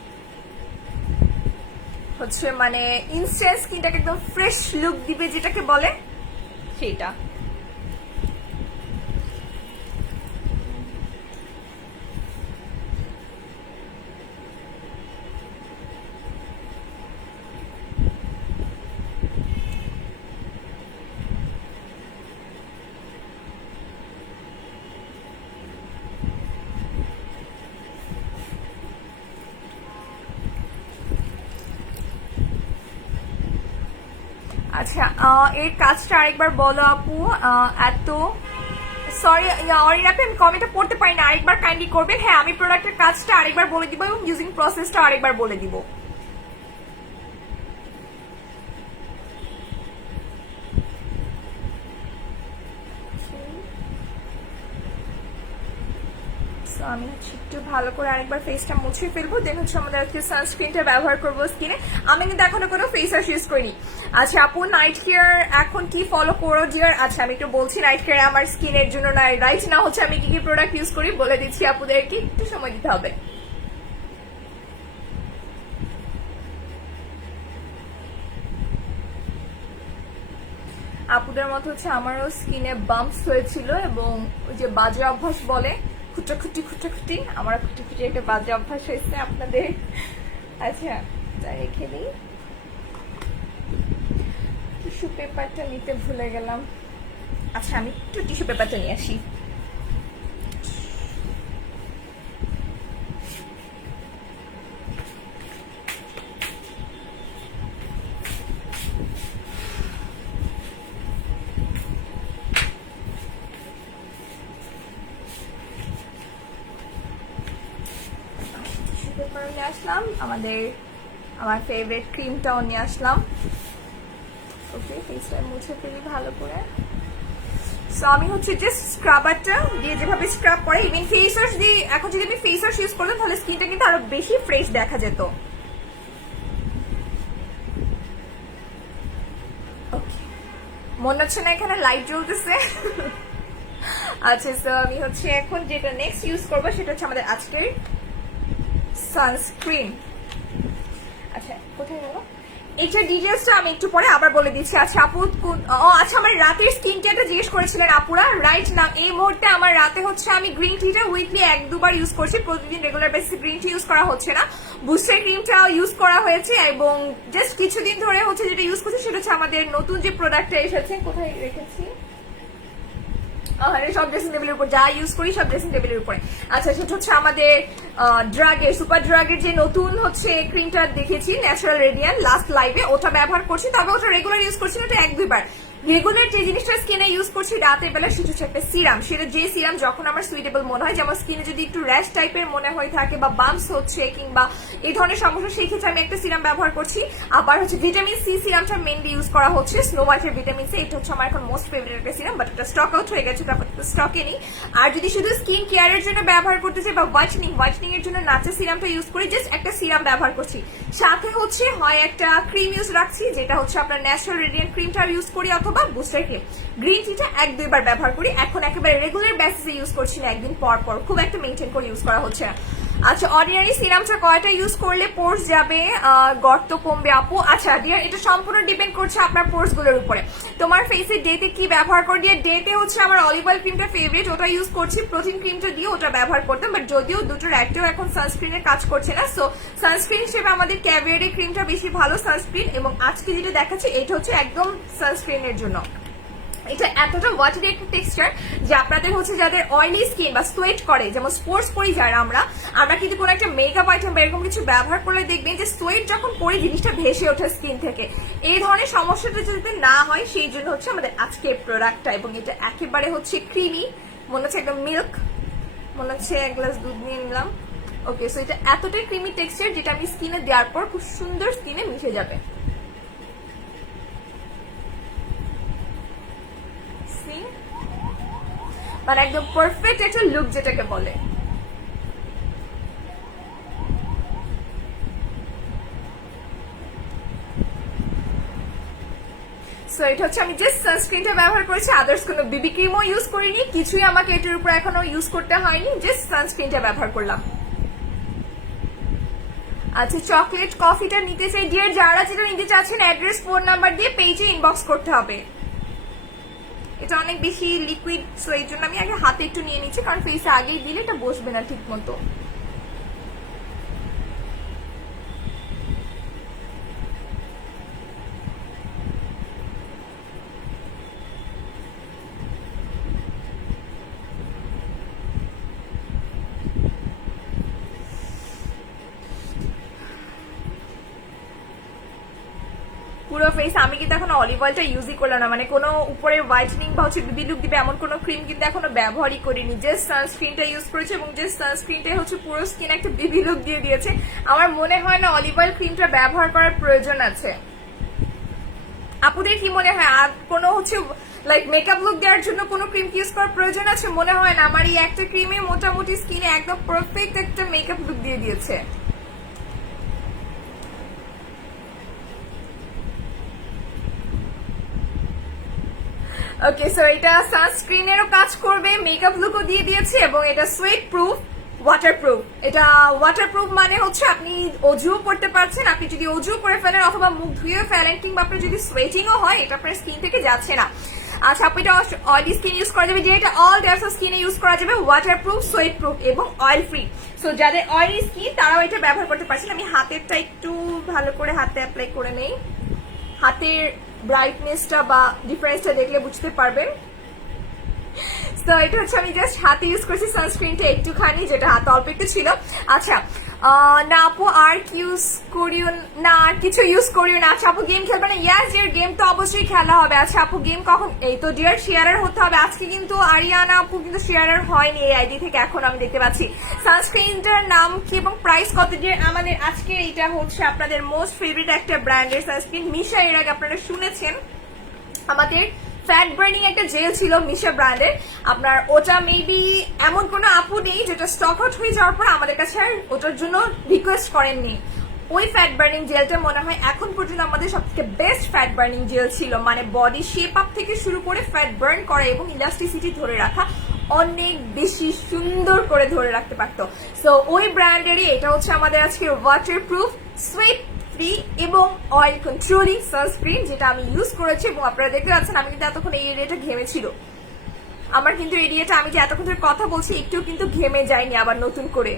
হচ্ছে, মানে ইনস্ট্যান্ট স্কিনটাকে একদম ফ্রেশ লুক দিবে যেটাকে বলে সেটা। আচ্ছা এর কাজটা আরেকবার বলো আপু। এত সরি অরিন আপু, আমি কমেন্টটা পড়তে পারি না, আরেকবার কাইন্ডলি করবেন। হ্যাঁ আমি প্রোডাক্টের কাজটা আরেকবার বলে দিব এবং ইউজিং প্রসেসটা আরেকবার বলে দিব। আমি হচ্ছে একটু ভালো করে আরেকবার ফেসটা মুছে ফেলবো, দেন হচ্ছে আমাদের আজকে সানস্ক্রিনটা ব্যবহার করবো স্কিনে। আমি কিন্তু এখনো কোনো ফেস ওয়াশ ইউজ করিনি। আচ্ছা আপু নাইট কেয়ার এখন কি ফলো করো ডিয়ার? আচ্ছা আমি একটু বলছি নাইট কেয়ার আমার স্কিনের জন্য না রাইট না হচ্ছে আমি কি কি প্রোডাক্ট ইউজ করি বলে দিচ্ছি, আপুদেরকে একটু সময় দিতে হবে। আপুদের মতো হচ্ছে আমারও স্কিনে বাম্পস হয়েছিল এবং ওই যে বাজে অভ্যাস বলে খুঁটাখুটি, আমার খুঁটি একটা বাজে অভ্যাস হয়েছে আপনাদের। আচ্ছা তাই রেখে দিই, টিস্যু পেপারটা নিতে ভুলে গেলাম। আচ্ছা আমি একটু টিস্যু পেপারটা নিয়ে আসি। নিয়ে আসলাম আমার ফেভারিট ক্রিমটাও নিয়ে আসলাম। ওকে ফেসটা মুছে ফেলি ভালো করে। সো আমি হচ্ছে জাস্ট স্ক্রাবারটা দিয়ে যেভাবে স্ক্রাব করে, ইভেন ফেস ওয়াশ দিয়ে এখন যদি আমি ফেস ওয়াশ ইউজ করতাম তাহলে স্কিনটা কিন্তু আরো বেশি ফ্রেশ দেখা যেত। মনে হচ্ছে না এখানে লাইট জ্বলতেছে। আচ্ছা সো আমি হচ্ছে এখন যেটা নেক্সট ইউজ করবো সেটা হচ্ছে আমাদের আজকের সানস্ক্রিন। আচ্ছা কোথায় গেল এটার ডিটেলসটা আমি একটু পরে আবার বলে দিচ্ছি। আচ্ছা আপু আচ্ছা আমার রাতের স্কিন কেয়ারটা জিজ্ঞেস করেছিলেন আপুরা, রাইট না এই মুহূর্তে আমার রাতে হচ্ছে আমি গ্রিন টিটা উইকলি 1-2 বার ইউজ করছি, প্রতিদিন রেগুলার বেসিসে গ্রিন টি ইউজ করা হচ্ছে না। বুস্টার ক্রিমটা ইউজ করা হয়েছে এবং জাস্ট কিছুদিন ধরে হচ্ছে যেটা ইউজ করছি সেটা হচ্ছে আমাদের নতুন যে প্রোডাক্টটা এসেছে, কোথায় রেখেছি, সব ড্রেসিং টেবিলের উপর যা ইউজ করি সব ড্রেসিং টেবিলের উপরে। আচ্ছা সেটা হচ্ছে আমাদের ড্রাগের সুপার ড্রাগের যে নতুন হচ্ছে ক্রিমটা দেখেছি ন্যাচারাল রেডিয়ান লাস্ট লাইভে, ওটা ব্যবহার করছি, তবে ওটা রেগুলার ইউজ করছি না, ওটা 1-2 বার। রেগুলার যে জিনিসটা স্কিনে ইউজ করছি রাতের বেলা সেটা হচ্ছে একটা সিরাম, সেটা যে সিরাম যখন আমার সুইটেবল মনে হয়, যেমন স্কিনে যদি একটু র্যাশ টাইপের মনে হয়ে থাকে বা বাম্পস হচ্ছে কিংবা এই ধরনের সমস্যা, সেই ক্ষেত্রে আমি একটা সিরাম ব্যবহার করছি। আবার হচ্ছে ভিটামিন সি সিরামটা মেনলি ইউজ করা হচ্ছে, স্নো হোয়াইটের ভিটামিন সি, এটা হচ্ছে আমার এখন মোস্ট ফেভারিট একটা সিরাম, বাট এটা স্টক আউট হয়ে গেছে, তারপর স্টকে নেই। আর যদি শুধু স্কিন কেয়ারের জন্য ব্যবহার করতে চাই বা হোয়াইটনিং এর জন্য নাচা সিরামটা ইউজ করি, জাস্ট একটা সিরাম ব্যবহার করছি, সাথে হচ্ছে হয় একটা ক্রিম ইউজ রাখছি যেটা হচ্ছে আপনার ন্যাচারাল রেডিয়েন্ট ক্রিমটা ইউজ করি অথবা বুস্টার ক্রিম। গ্রিন টিটা 1-2 বার ব্যবহার করি, এখন একেবারে রেগুলার বেসিসে ইউজ করছি না, একদিন পর পর, খুব একটা মেনটেন করে ইউজ করা হচ্ছে না। আচ্ছা অর্ডিনারি সিরামটা কয়টা ইউজ করলে পোর্স যাবে, গর্ত কমবে আপু? আচ্ছা ডিয়ার এটা সম্পূর্ণ ডিপেন্ড করছে আপনার পোর্স গুলোর উপরে, তোমার ফেসে ডেতে কি ব্যবহার করে। ডিয়ার ডেতে হচ্ছে আমার অলিভ অয়েল ক্রিমটা ফেভারিট, ওটা ইউজ করছি, প্রোটিন ক্রিমটা দিয়ে ওটা ব্যবহার করতাম, বাট যদিও দুটোর একটাও এখন সানস্ক্রিনের কাজ করছে না, সো সানস্ক্রিন হিসেবে আমাদের ক্যাভিয়ারের ক্রিমটা বেশি ভালো সানস্ক্রিন, এবং আজকে যেটা দেখাচ্ছি এটা হচ্ছে একদম সানস্ক্রিনের জন্য। এটা এতটা ওয়াটারি একটা টেক্সচার যে আপনাদের হচ্ছে যাদের অয়েলি স্কিন বা সোয়েট করে, যেমন স্পোর্টস করি যারা আমরা কিন্তু কোনো একটা মেকআপ আইটেম বা এরকম কিছু ব্যবহার করলে দেখবেন যে সোয়েট যখন করি জিনিসটা ভেসে ওঠে স্কিন থেকে, এই ধরনের সমস্যাটা যাতে না হয় সেই জন্য হচ্ছে আমাদের আজকের প্রোডাক্টটা। এবং এটা একেবারে হচ্ছে ক্রিমি, মনে হচ্ছে একদম মিল্ক, মনে হচ্ছে 1 গ্লাস দুধ নিয়ে নিলাম। ওকে সো এটা এতটাই ক্রিমি টেক্সচার যেটা আমি স্কিনে দেওয়ার পর খুব সুন্দর স্কিনে মিশে যাবে। মানে একদম পারফেক্ট একটা লুক যেটাকে বলে। সো এটা হচ্ছে আমি জাস্ট সানস্ক্রিনটা ব্যবহার করেছি, আদার্স কোনো বিবি ক্রিমও ইউজ করিনি, কিছুই আমাকে এটার উপর এখনো ইউজ করতে হয়নি, জাস্ট সানস্ক্রিনটা ব্যবহার করলাম। আচ্ছা চকলেট কফিটা নিতে চাই ডিয়ার, যারা যেটা নিতে চাচ্ছেন অ্যাড্রেস ফোন নাম্বার দিয়ে পেজে ইনবক্স করতে হবে। এটা অনেক বেশি লিকুইড, সো এই জন্য আমি আগে হাতে একটু নিয়ে নিচ্ছি, কারণ ফেসে আগেই দিলে এটা বসবে না ঠিক মতো। পুরো ফেস আমি কিন্তু এখন অলিভ অয়েলটা ইউজই করলাম না, মানে কোনো উপরে হোয়াইটনিং বা হচ্ছে বিবি লুক দিবে এমন কোনো ক্রিম কিন্তু এখনো ব্যবহারই করিনি, জাস্ট সানস্ক্রিনটা ইউজ করেছি এবং জাস্ট সানস্ক্রিনটাই হচ্ছে পুরো স্কিন একটা বিবি লুক দিয়ে দিয়েছে। আমার মনে হয় না অলিভ অয়েল ক্রিমটা ব্যবহার করার প্রয়োজন আছে। আপুদের কি মনে হয় আর কোনো হচ্ছে লাইক মেকআপ লুক দেওয়ার জন্য কোনো ক্রিম ইউজ করার প্রয়োজন আছে মনে হয় না। আমার এই একটা ক্রিমে মোটামুটি স্কিনে একদম পারফেক্ট একটা মেকআপ লুক দিয়ে দিয়েছে। ওকে, সো এটা সানস্ক্রিনেরও কাজ করবে, মেকআপ লুকও দিয়ে দিয়েছে এবং এটা সোয়েট প্রুফ, ওয়াটারপ্রুফ। এটা ওয়াটারপ্রুফ মানে হচ্ছে আপনি অজুও করতে পারছেন, আপনি যদি অজু করে ফেলেন অথবা মুখ ধুয়ে ফেলেন কিংবা আপনার যদি সোয়েটিংও হয় এটা আপনার স্কিন থেকে যাচ্ছে না। আচ্ছা আপু, এটা অয়েলি স্কিন ইউজ করা যাবে, যেটা অল টাইপস অফ স্কিনে ইউজ করা যাবে, ওয়াটারপ্রুফ, সোয়েট প্রুফ এবং অয়েল ফ্রি। সো যাদের অয়েলি স্কিন তারাও এটা ব্যবহার করতে পারছেন। আমি হাতেরটা একটু ভালো করে হাতে অ্যাপ্লাই করে নেই, হাতের ব্রাইটনেসটা বা ডিফারেন্সটা দেখলে বুঝতে পারবেন। তো এটা হচ্ছে আমি জাস্ট হাতে ইউজ করছি সানস্ক্রিনটা একটুখানি, যেটা হাতে অল্প একটু ছিল। আচ্ছা না আপু আর কি ইউজ করিও না, আর কিছু ইউজ করিও না। আচ্ছা আপু গেম খেলবে না? ইয়াস ডিয়ার, গেম তো অবশ্যই খেলা হবে। আচ্ছা আপু গেম কখন? এই তো ডিয়ার শেয়ারার হতে হবে। আজকে কিন্তু আরিয়ানা আপু কিন্তু শেয়ারার হয়নি এই আইডি থেকে, এখন আমি দেখতে পাচ্ছি। সানস্ক্রিনটার নাম কি এবং প্রাইস কত ডিয়ার? আমাদের আজকে এটা হচ্ছে আপনাদের মোস্ট ফেভারিট একটা ব্র্যান্ডের সানস্ক্রিন, মিশা। এর আগে আপনারা শুনেছেন আমাদের ফ্যাট বার্নিং একটা জেল ছিল মিশা ব্র্যান্ডের, আপনার ওটা মেবি এমন কোনো আপু নেই যেটা স্টক আউট হয়ে যাওয়ার পর আমাদের কাছে আর ওটার জন্য রিকোয়েস্ট করেননি। ওই ফ্যাট বার্নিং জেলটা মনে হয় এখন পর্যন্ত আমাদের সবথেকে বেস্ট ফ্যাট বার্নিং জেল ছিল, মানে বডি শেপ আপ থেকে শুরু করে ফ্যাট বার্ন করা এবং ইলাস্টিসিটি ধরে রাখা অনেক বেশি সুন্দর করে ধরে রাখতে পারতো। সো ওই ব্র্যান্ডেরই এটা হচ্ছে আমাদের আজকে ওয়াটারপ্রুফ, সোয়েট ফ্রি এবং অয়েল কন্ট্রোলিং সানস্ক্রিন, যেটা আমি ইউজ করেছি এবং আপনারা দেখতে পাচ্ছেন আমি কিন্তু এতক্ষণ এই এরিয়াটা ঘেমেছিল। আমার কিন্তু এরিয়াটা আমি যে এতক্ষণ ধরে কথা বলছি একটু কিন্তু ঘেমে যায়নি আবার নতুন করে।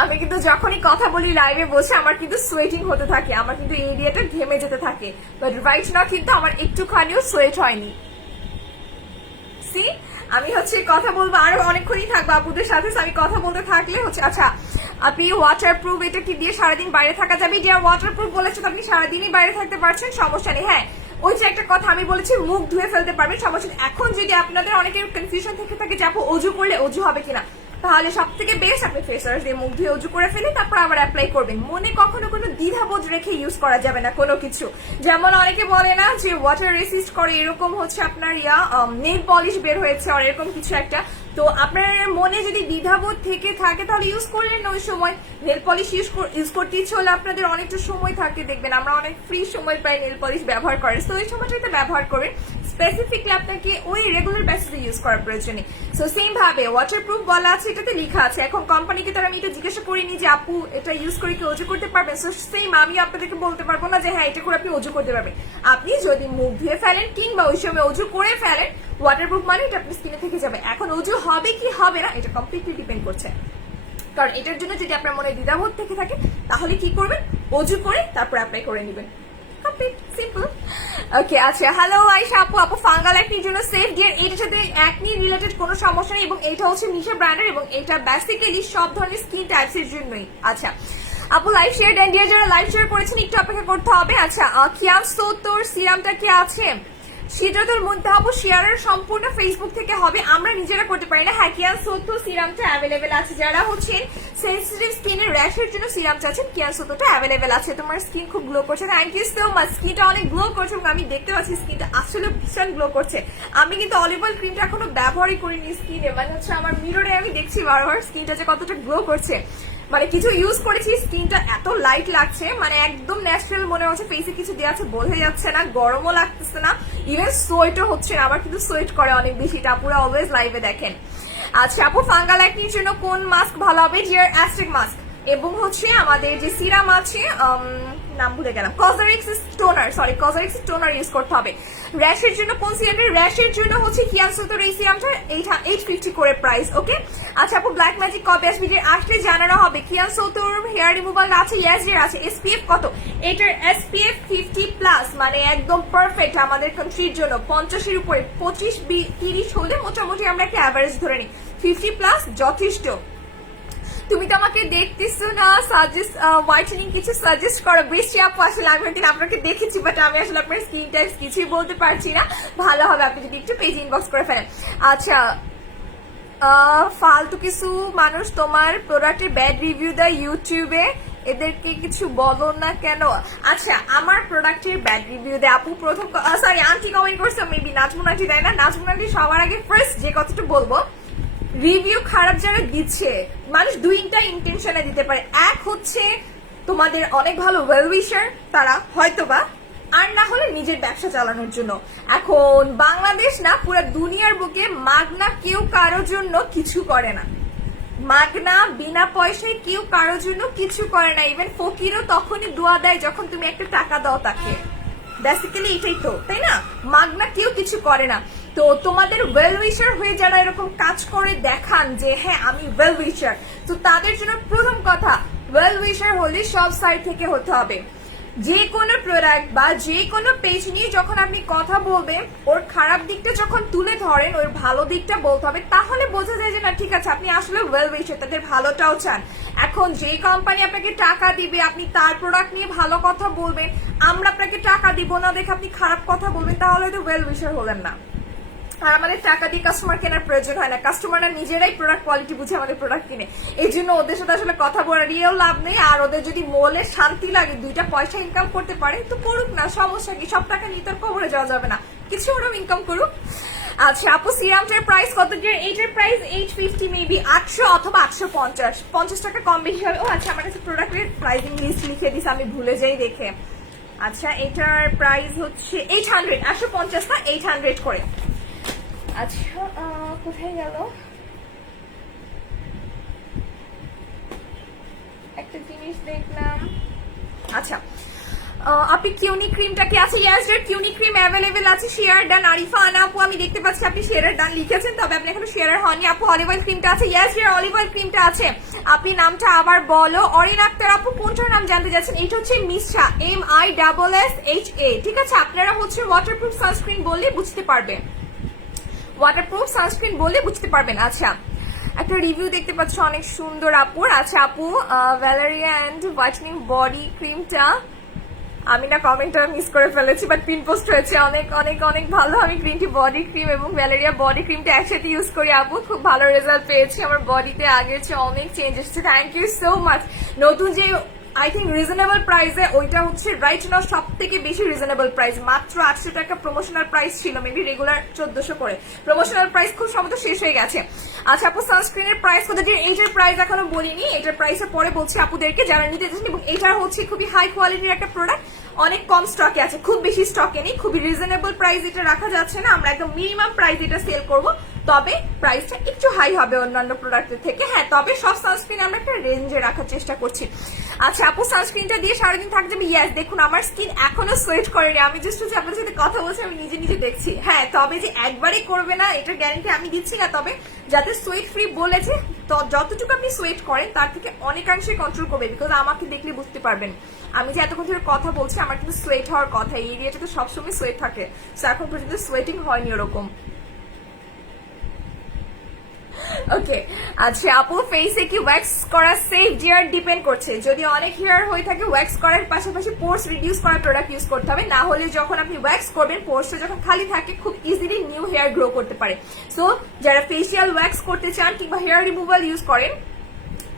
আমি কিন্তু যখনই কথা বলি লাইভে বসে আমার কিন্তু সোয়েটিং হতে থাকে, আমার কিন্তু এই এরিয়াটা ঘেমে যেতে থাকে, বাট রাইট না কিন্তু আমার একটুখানিও সোয়েট হয়নি। সি আমি হচ্ছে কথা বলবো আরো অনেকক্ষণই থাকবো আপুদের সাথে, আমি কথা বলতে থাকলে হচ্ছে। আচ্ছা আপনি ওয়াটারপ্রুফ, এটা কি দিয়ে সারাদিন বাইরে থাকা যাবে? যে ওয়াটারপ্রুফ বলেছে তো আপনি সারাদিনই বাইরে থাকতে পারছেন, সমস্যা নেই। হ্যাঁ ওই যে একটা কথা আমি বলেছি মুখ ধুয়ে ফেলতে পারবেন, সমস্যা নেই। এখন যদি আপনাদের অনেকের কনফিউশন থেকে থাকে যে আপু অজু করলে অজু হবে কিনা, তাহলে সব থেকে বেস্ট আপনি ফেস ওয়াশ দিয়ে মুখ ধুয়ে উজু করে ফেলে তারপর আবার অ্যাপ্লাই করবেন। মনে কখনো কোনো দ্বিধাবোধ রেখে ইউজ করা যাবে না কোনো কিছু। যেমন অনেকে বলে না যে ওয়াটার রেসিস্ট করে, এরকম হচ্ছে আপনার নেল পলিশ বের হয়েছে আর এরকম কিছু একটা, তো আপনার মনে যদি দ্বিধাবোধ থেকে থাকে তাহলে ইউজ করলেন না। ওই সময় নেল পলিশ ইউজ করতে ইচ্ছে হলে আপনাদের অনেকটা সময় থাকে, দেখবেন আমরা অনেক ফ্রি সময় পাই নেল পলিশ ব্যবহার করে, তো ওই সময়টাতে ব্যবহার করবেন। স্পেসিফিকলি আপনাকে ওই রেগুলার বেসিসে ইউজ করার প্রয়োজন নেই। সো সেম ভাবে ওয়াটারপ্রুফ বলা আছে, এটাতে লেখা আছে। এখন কোম্পানিকে তারা আমি এটা জিজ্ঞাসা করিনি যে আপু এটা ইউজ করে কি অজু করতে পারবেন, সো সেম আমি আপনাদেরকে বলতে পারবো না যে হ্যাঁ এটা করে আপনি অজু করতে পারবেন। আপনি যদি মুখ ধুয়ে ফেলেন কিংবা ওই সময় অজু করে ফেলেন, ওয়াটারপ্রুফ মানে এটা আপনি স্কিনে থেকে যাবে। এখন অজু হবে কি হবে না এটা কমপ্লিটলি ডিপেন্ড করছে, কারণ এটার জন্য যদি আপনার মনে দ্বিধাবোধ থেকে থাকে তাহলে কি করবেন, অজু করে তারপর অ্যাপ্লাই করে নেবেন। সিম্পল। ওকে আচ্ছা হ্যালো আয়েশা আপু, আপু ফাঙ্গাল অ্যাকনির জন্য সেফ ডিয়ার, এটার সাথে অ্যাকনি রিলেটেড কোনো সমস্যা নেই এবং এটা হচ্ছে মিশা ব্র্যান্ডের এবং এটা বেসিক্যালি সব ধরনের স্কিন টাইপস এর জন্যই। আচ্ছা আপু লাইভ শেয়ার দেন ডিয়ার, যারা লাইভ শেয়ার করেছেন একটু অপেক্ষা করতে হবে। আচ্ছা কিয়াম সোতোর সিরামটা কি আছে? সিদ্রাতুল মুনতাহা শেয়ারের সম্পূর্ণ ফেসবুক থেকে হবে, আমরা নিজেরা করতে পারি না। হ্যাঁ কিয়ান সোতো সিরামটা অ্যাভেলেবেল আছে, যারা হচ্ছেন সেন্সিটিভ স্কিনের র্যাশের জন্য সিরাম চাচ্ছেন কিয়ান সোতোটা অ্যাভেলেবেল আছে। তোমার স্কিন খুব গ্লো করছে, থ্যাংক ইউ সো মাচ। স্কিনটা অনেক গ্লো করছে এবং আমি দেখতে পাচ্ছি স্কিনটা আসলে ভীষণ গ্লো করছে। আমি কিন্তু অলিভ অয়েল ক্রিমটা এখনো ব্যবহারই করিনি স্কিনে, মানে হচ্ছে আমার মিররে আমি দেখছি বারবার স্কিনটা যে কতটা গ্লো করছে। মানে কিছু ইউজ করেছি, স্কিনটা এত লাইট লাগছে, মানে একদম ন্যাচারাল মনে হচ্ছে, ফেসে কিছু দেওয়া আছে বোঝা যাচ্ছে না, গরমও লাগতেছে না, ইভেন সোয়েটও হচ্ছে না। আমার কিন্তু সোয়েট করে অনেক বেশি, এটা পুরো অলওয়েজ লাইভে দেখেন। আচ্ছা আপু ফাঙ্গাল অ্যাকনির জন্য কোন মাস্ক ভালো হবে? ডিয়ার অ্যাস্ট্রিক মাস্ক এবং হচ্ছে আমাদের যে সিরাম আছে নাম ভুলে গেলাম, কজারিক্স টোনার, সরি কজারিক্স টোনার ইউজ করতে হবে। র্যাশের জন্য কোন সিরামটা? র্যাশের জন্য হচ্ছে কিয়ান সোতোর এই সিরামটা 850 করে প্রাইস। ওকে আচ্ছা আপু ব্ল্যাক ম্যাজিক কবে আসবে? আসলে জানানো হবে। কিয়ান সোতোর হেয়ার রিমুভাল আছে, ইয়েস এর আছে। SPF কত? এটার SPF 50+, মানে একদম পারফেক্ট আমাদের কান্ট্রির জন্য। 50 এর উপরে 25-30 হলে মোটামুটি আমরা একটা অ্যাভারেজ ধরে নিই, 50+ যথেষ্ট। তুমি তো আমাকে দেখতেছো না, সাজেস্ট হোয়াইটেনিং কিছু সাজেস্ট করো। বৃষ্টি আপু আসলে আমি একদিন আপনাকে দেখেছি, বাট আমি আসলে আপনার স্কিন টাইপস কিছুই বলতে পারছি না, ভালো হবে আপনি যদি একটু পেজ ইনবক্স করে ফেলেন। আচ্ছা ফালতু কিছু মানুষ তোমার প্রোডাক্টের ব্যাড রিভিউ দেয় ইউটিউবে, এদেরকে কিছু বলো না কেন? আচ্ছা, আমার প্রোডাক্টের ব্যাড রিভিউ দে আপু। প্রথম সরি, আন্টি কমেন্ট করছে, মেবি নাজমুন আন্টি, তাই না? নাজমুন আন্টি সবার আগে ফার্স্ট যে কথাটা বলবো, রিভিউ খারাপ যারা দিচ্ছে, মানুষ দুইটা ইন্টেনশনে দিতে পারে। এক হচ্ছে তোমাদের অনেক ভালো ওয়েল উইশার, তারা হয়তোবা, আর না হলে নিজের ব্যবসা চালানোর জন্য। এখন বাংলাদেশ না, পুরো দুনিয়ার বুকে মাগনা কেউ কারোর জন্য কিছু করে না। মাগনা বিনা পয়সায় কেউ কারোর জন্য কিছু করে না। ইভেন ফকিরও তখনই দোয়া দেয় যখন তুমি একটা টাকা দাও তাকে। বেসিক্যালি এটাই তো, তাই না? মাগনা কেউ কিছু করে না। তো তোমাদের ওয়েল উইশার হয়ে যারা এরকম কাজ করে দেখান যে হ্যাঁ আমি ওয়েল উইশার, তো তাদের জন্য প্রথম কথা, ওয়েল উইশার হলে সব সাইড থেকে হতে হবে। যে কোনো প্রোডাক্ট বা যে কোনো পেজ নিয়ে যখন আপনি কথা বলবেন, ওর খারাপ দিকটা যখন তুলে ধরেন, ওর ভালো দিকটা বলতে হবে, তাহলে বোঝা যায় যে না ঠিক আছে আপনি আসলে ওয়েল উইশার, তাদের ভালোটাও চান। এখন যে কোম্পানি আপনাকে টাকা দিবে, আপনি তার প্রোডাক্ট নিয়ে ভালো কথা বলবেন, আমরা আপনাকে টাকা দিব না দেখে আপনি খারাপ কথা বলবেন, তাহলে তো ওয়েল উইশার হলেন না। আর আমাদের টাকা দিয়ে কাস্টমার কেনার প্রয়োজন হয় না, কাস্টমাররা নিজেরাই প্রোডাক্ট কোয়ালিটি বুঝে আমাদের প্রোডাক্ট কিনে। এই জন্য ওদের সাথে আসলে কথা বলারও লাভ নেই। আর ওদের যদি মোলে শান্তি লাগে, দুইটা পয়সা ইনকাম করতে পারে তো করুক না, সমস্যা কি? সব টাকা নিয়ে তার কবরে যাওয়া যাবে না, কিছু ওরকম ইনকাম করুক। আচ্ছা আপু, সিরামটার প্রাইস কত? এইটার প্রাইস 850, মেবি 800 অথবা 850, 50 টাকা কম বেশি হবে। ও আচ্ছা, আমার কাছে প্রোডাক্টের প্রাইসিং লিস্ট লিখে দিস, আমি ভুলে যাই দেখে। আচ্ছা, এটার প্রাইস হচ্ছে 800, 850 না 800 করে। আচ্ছা, কোথায় গেল? একটা জিনিস দেখলাম। আচ্ছা, আপনি কিউনি ক্রিমটা কি আছে? ইয়েস, কিউনি ক্রিম অ্যাভেলেবেল আছে। শেয়ার ডান আরিফা আনা আপু, আমি দেখতে পাচ্ছি আপনি শেয়ার ডান লিখেছেন, তবে আপনি এখনো শেয়ার হয়নি আপু। অলিভ অয়েল ক্রিমটা আছে। ইয়েস, অলিভ অয়েল ক্রিমটা আছে। আপনি নামটা আবার বলো। অরিন আক্তার আপু, কোনটার নাম জানতে যাচ্ছেন? এটা হচ্ছে মিশা, MISSHA। ঠিক আছে, আপনারা হচ্ছে ওয়াটারপ্রুফ সানস্ক্রিন বললে বুঝতে পারবেন, ওয়াটারপ্রুফ সানস্ক্রিন বলে বুঝতে পারবেন। আচ্ছা, একটা রিভিউ দেখতে পাচ্ছ অনেক সুন্দর আপুর। আচ্ছা আপু, ভ্যালেরিয়া অ্যান্ড হোয়াইটনিং বডি ক্রিমটা, আমি না কমেন্টটা মিস করে ফেলেছি, বাট পিন পোস্ট হয়েছে। অনেক অনেক অনেক ভালো। আমি গ্রিন টি বডি ক্রিম এবং ভ্যালেরিয়া বডি ক্রিমটা একসাথে ইউজ করি আপু, খুব ভালো রেজাল্ট পেয়েছি। আমার বডিতে আগের চেয়ে অনেক চেঞ্জ এসেছে। Thank you so much. নতুন যে আই থিঙ্ক রিজনেবল প্রাইসে, ওইটা হচ্ছে রাইট নাও সব থেকে বেশি রিজনেবল প্রাইস, মাত্র 800 টাকা প্রমোশনাল প্রাইস ছিল, মেবি রেগুলার 1400 করে। প্রমোশনাল প্রাইস খুব সম্ভবত শেষ হয়ে গেছে। আচ্ছা আপু, সানস্ক্রিনের প্রাইস কত? এইটার প্রাইস এখনো বলিনি, এটার প্রাইসের পরে বলছি আপুদেরকে যারা নিতে চাচ্ছেন। এবং এটা হচ্ছে খুবই হাই কোয়ালিটির একটা প্রোডাক্ট, অনেক কম স্টকে আছে, খুব বেশি স্টকে নেই, খুবই রিজনেবল প্রাইস এটা রাখা যাচ্ছে না। আমরা একদম মিনিমাম প্রাইস এটা সেল করব, তবে প্রাইসটা একটু হাই হবে অন্যান্য প্রোডাক্টের থেকে। হ্যাঁ, তবে সব সানস্ক্রিন আমরা একটা রেঞ্জে রাখার চেষ্টা করছি। আচ্ছা আপু, সানস্ক্রিনটা দিয়ে সারাদিন থাকা যাবে? ইয়েস। দেখুন আমার স্কিন এখনো সোয়েট করেনি, আমি জাস্ট হচ্ছে আপনার সাথে কথা বলছি, আমি নিজে নিজে দেখছি। হ্যাঁ, তবে যে একবারই করবে না এটার গ্যারান্টি আমি দিচ্ছি না, তবে যাতে সোয়েট ফ্রি বলেছে, তো যতটুকু আপনি সোয়েট করেন তার থেকে অনেকাংশে কন্ট্রোল করবে। বিকজ আমাকে দেখলে বুঝতে পারবেন, আমি যে এতক্ষণ ধরে কথা বলছি আমার কিন্তু সোয়েট হওয়ার কথা, এই এরিয়াটা তো সবসময় সোয়েট থাকে, তো এখন পর্যন্ত সোয়েটিং হয়নি ওরকম। ওকে, আচ্ছা আপু, ফেসে কি ওয়্যাক্স করা সেফ? ডিয়ার, ডিপেন্ড করছে। যদি অনেক হেয়ার হয়ে থাকে, ওয়্যাক্স করার পাশাপাশি পোর্স রিডিউস করার প্রোডাক্ট ইউজ করতে হবে, না হলে যখন আপনি ওয়্যাক্স করবেন, পোর্সটা যখন খালি থাকে খুব ইজিলি নিউ হেয়ার গ্রো করতে পারে। সো যারা ফেসিয়াল ওয়্যাক্স করতে চান কিংবা হেয়ার রিমুভাল ইউজ করেন,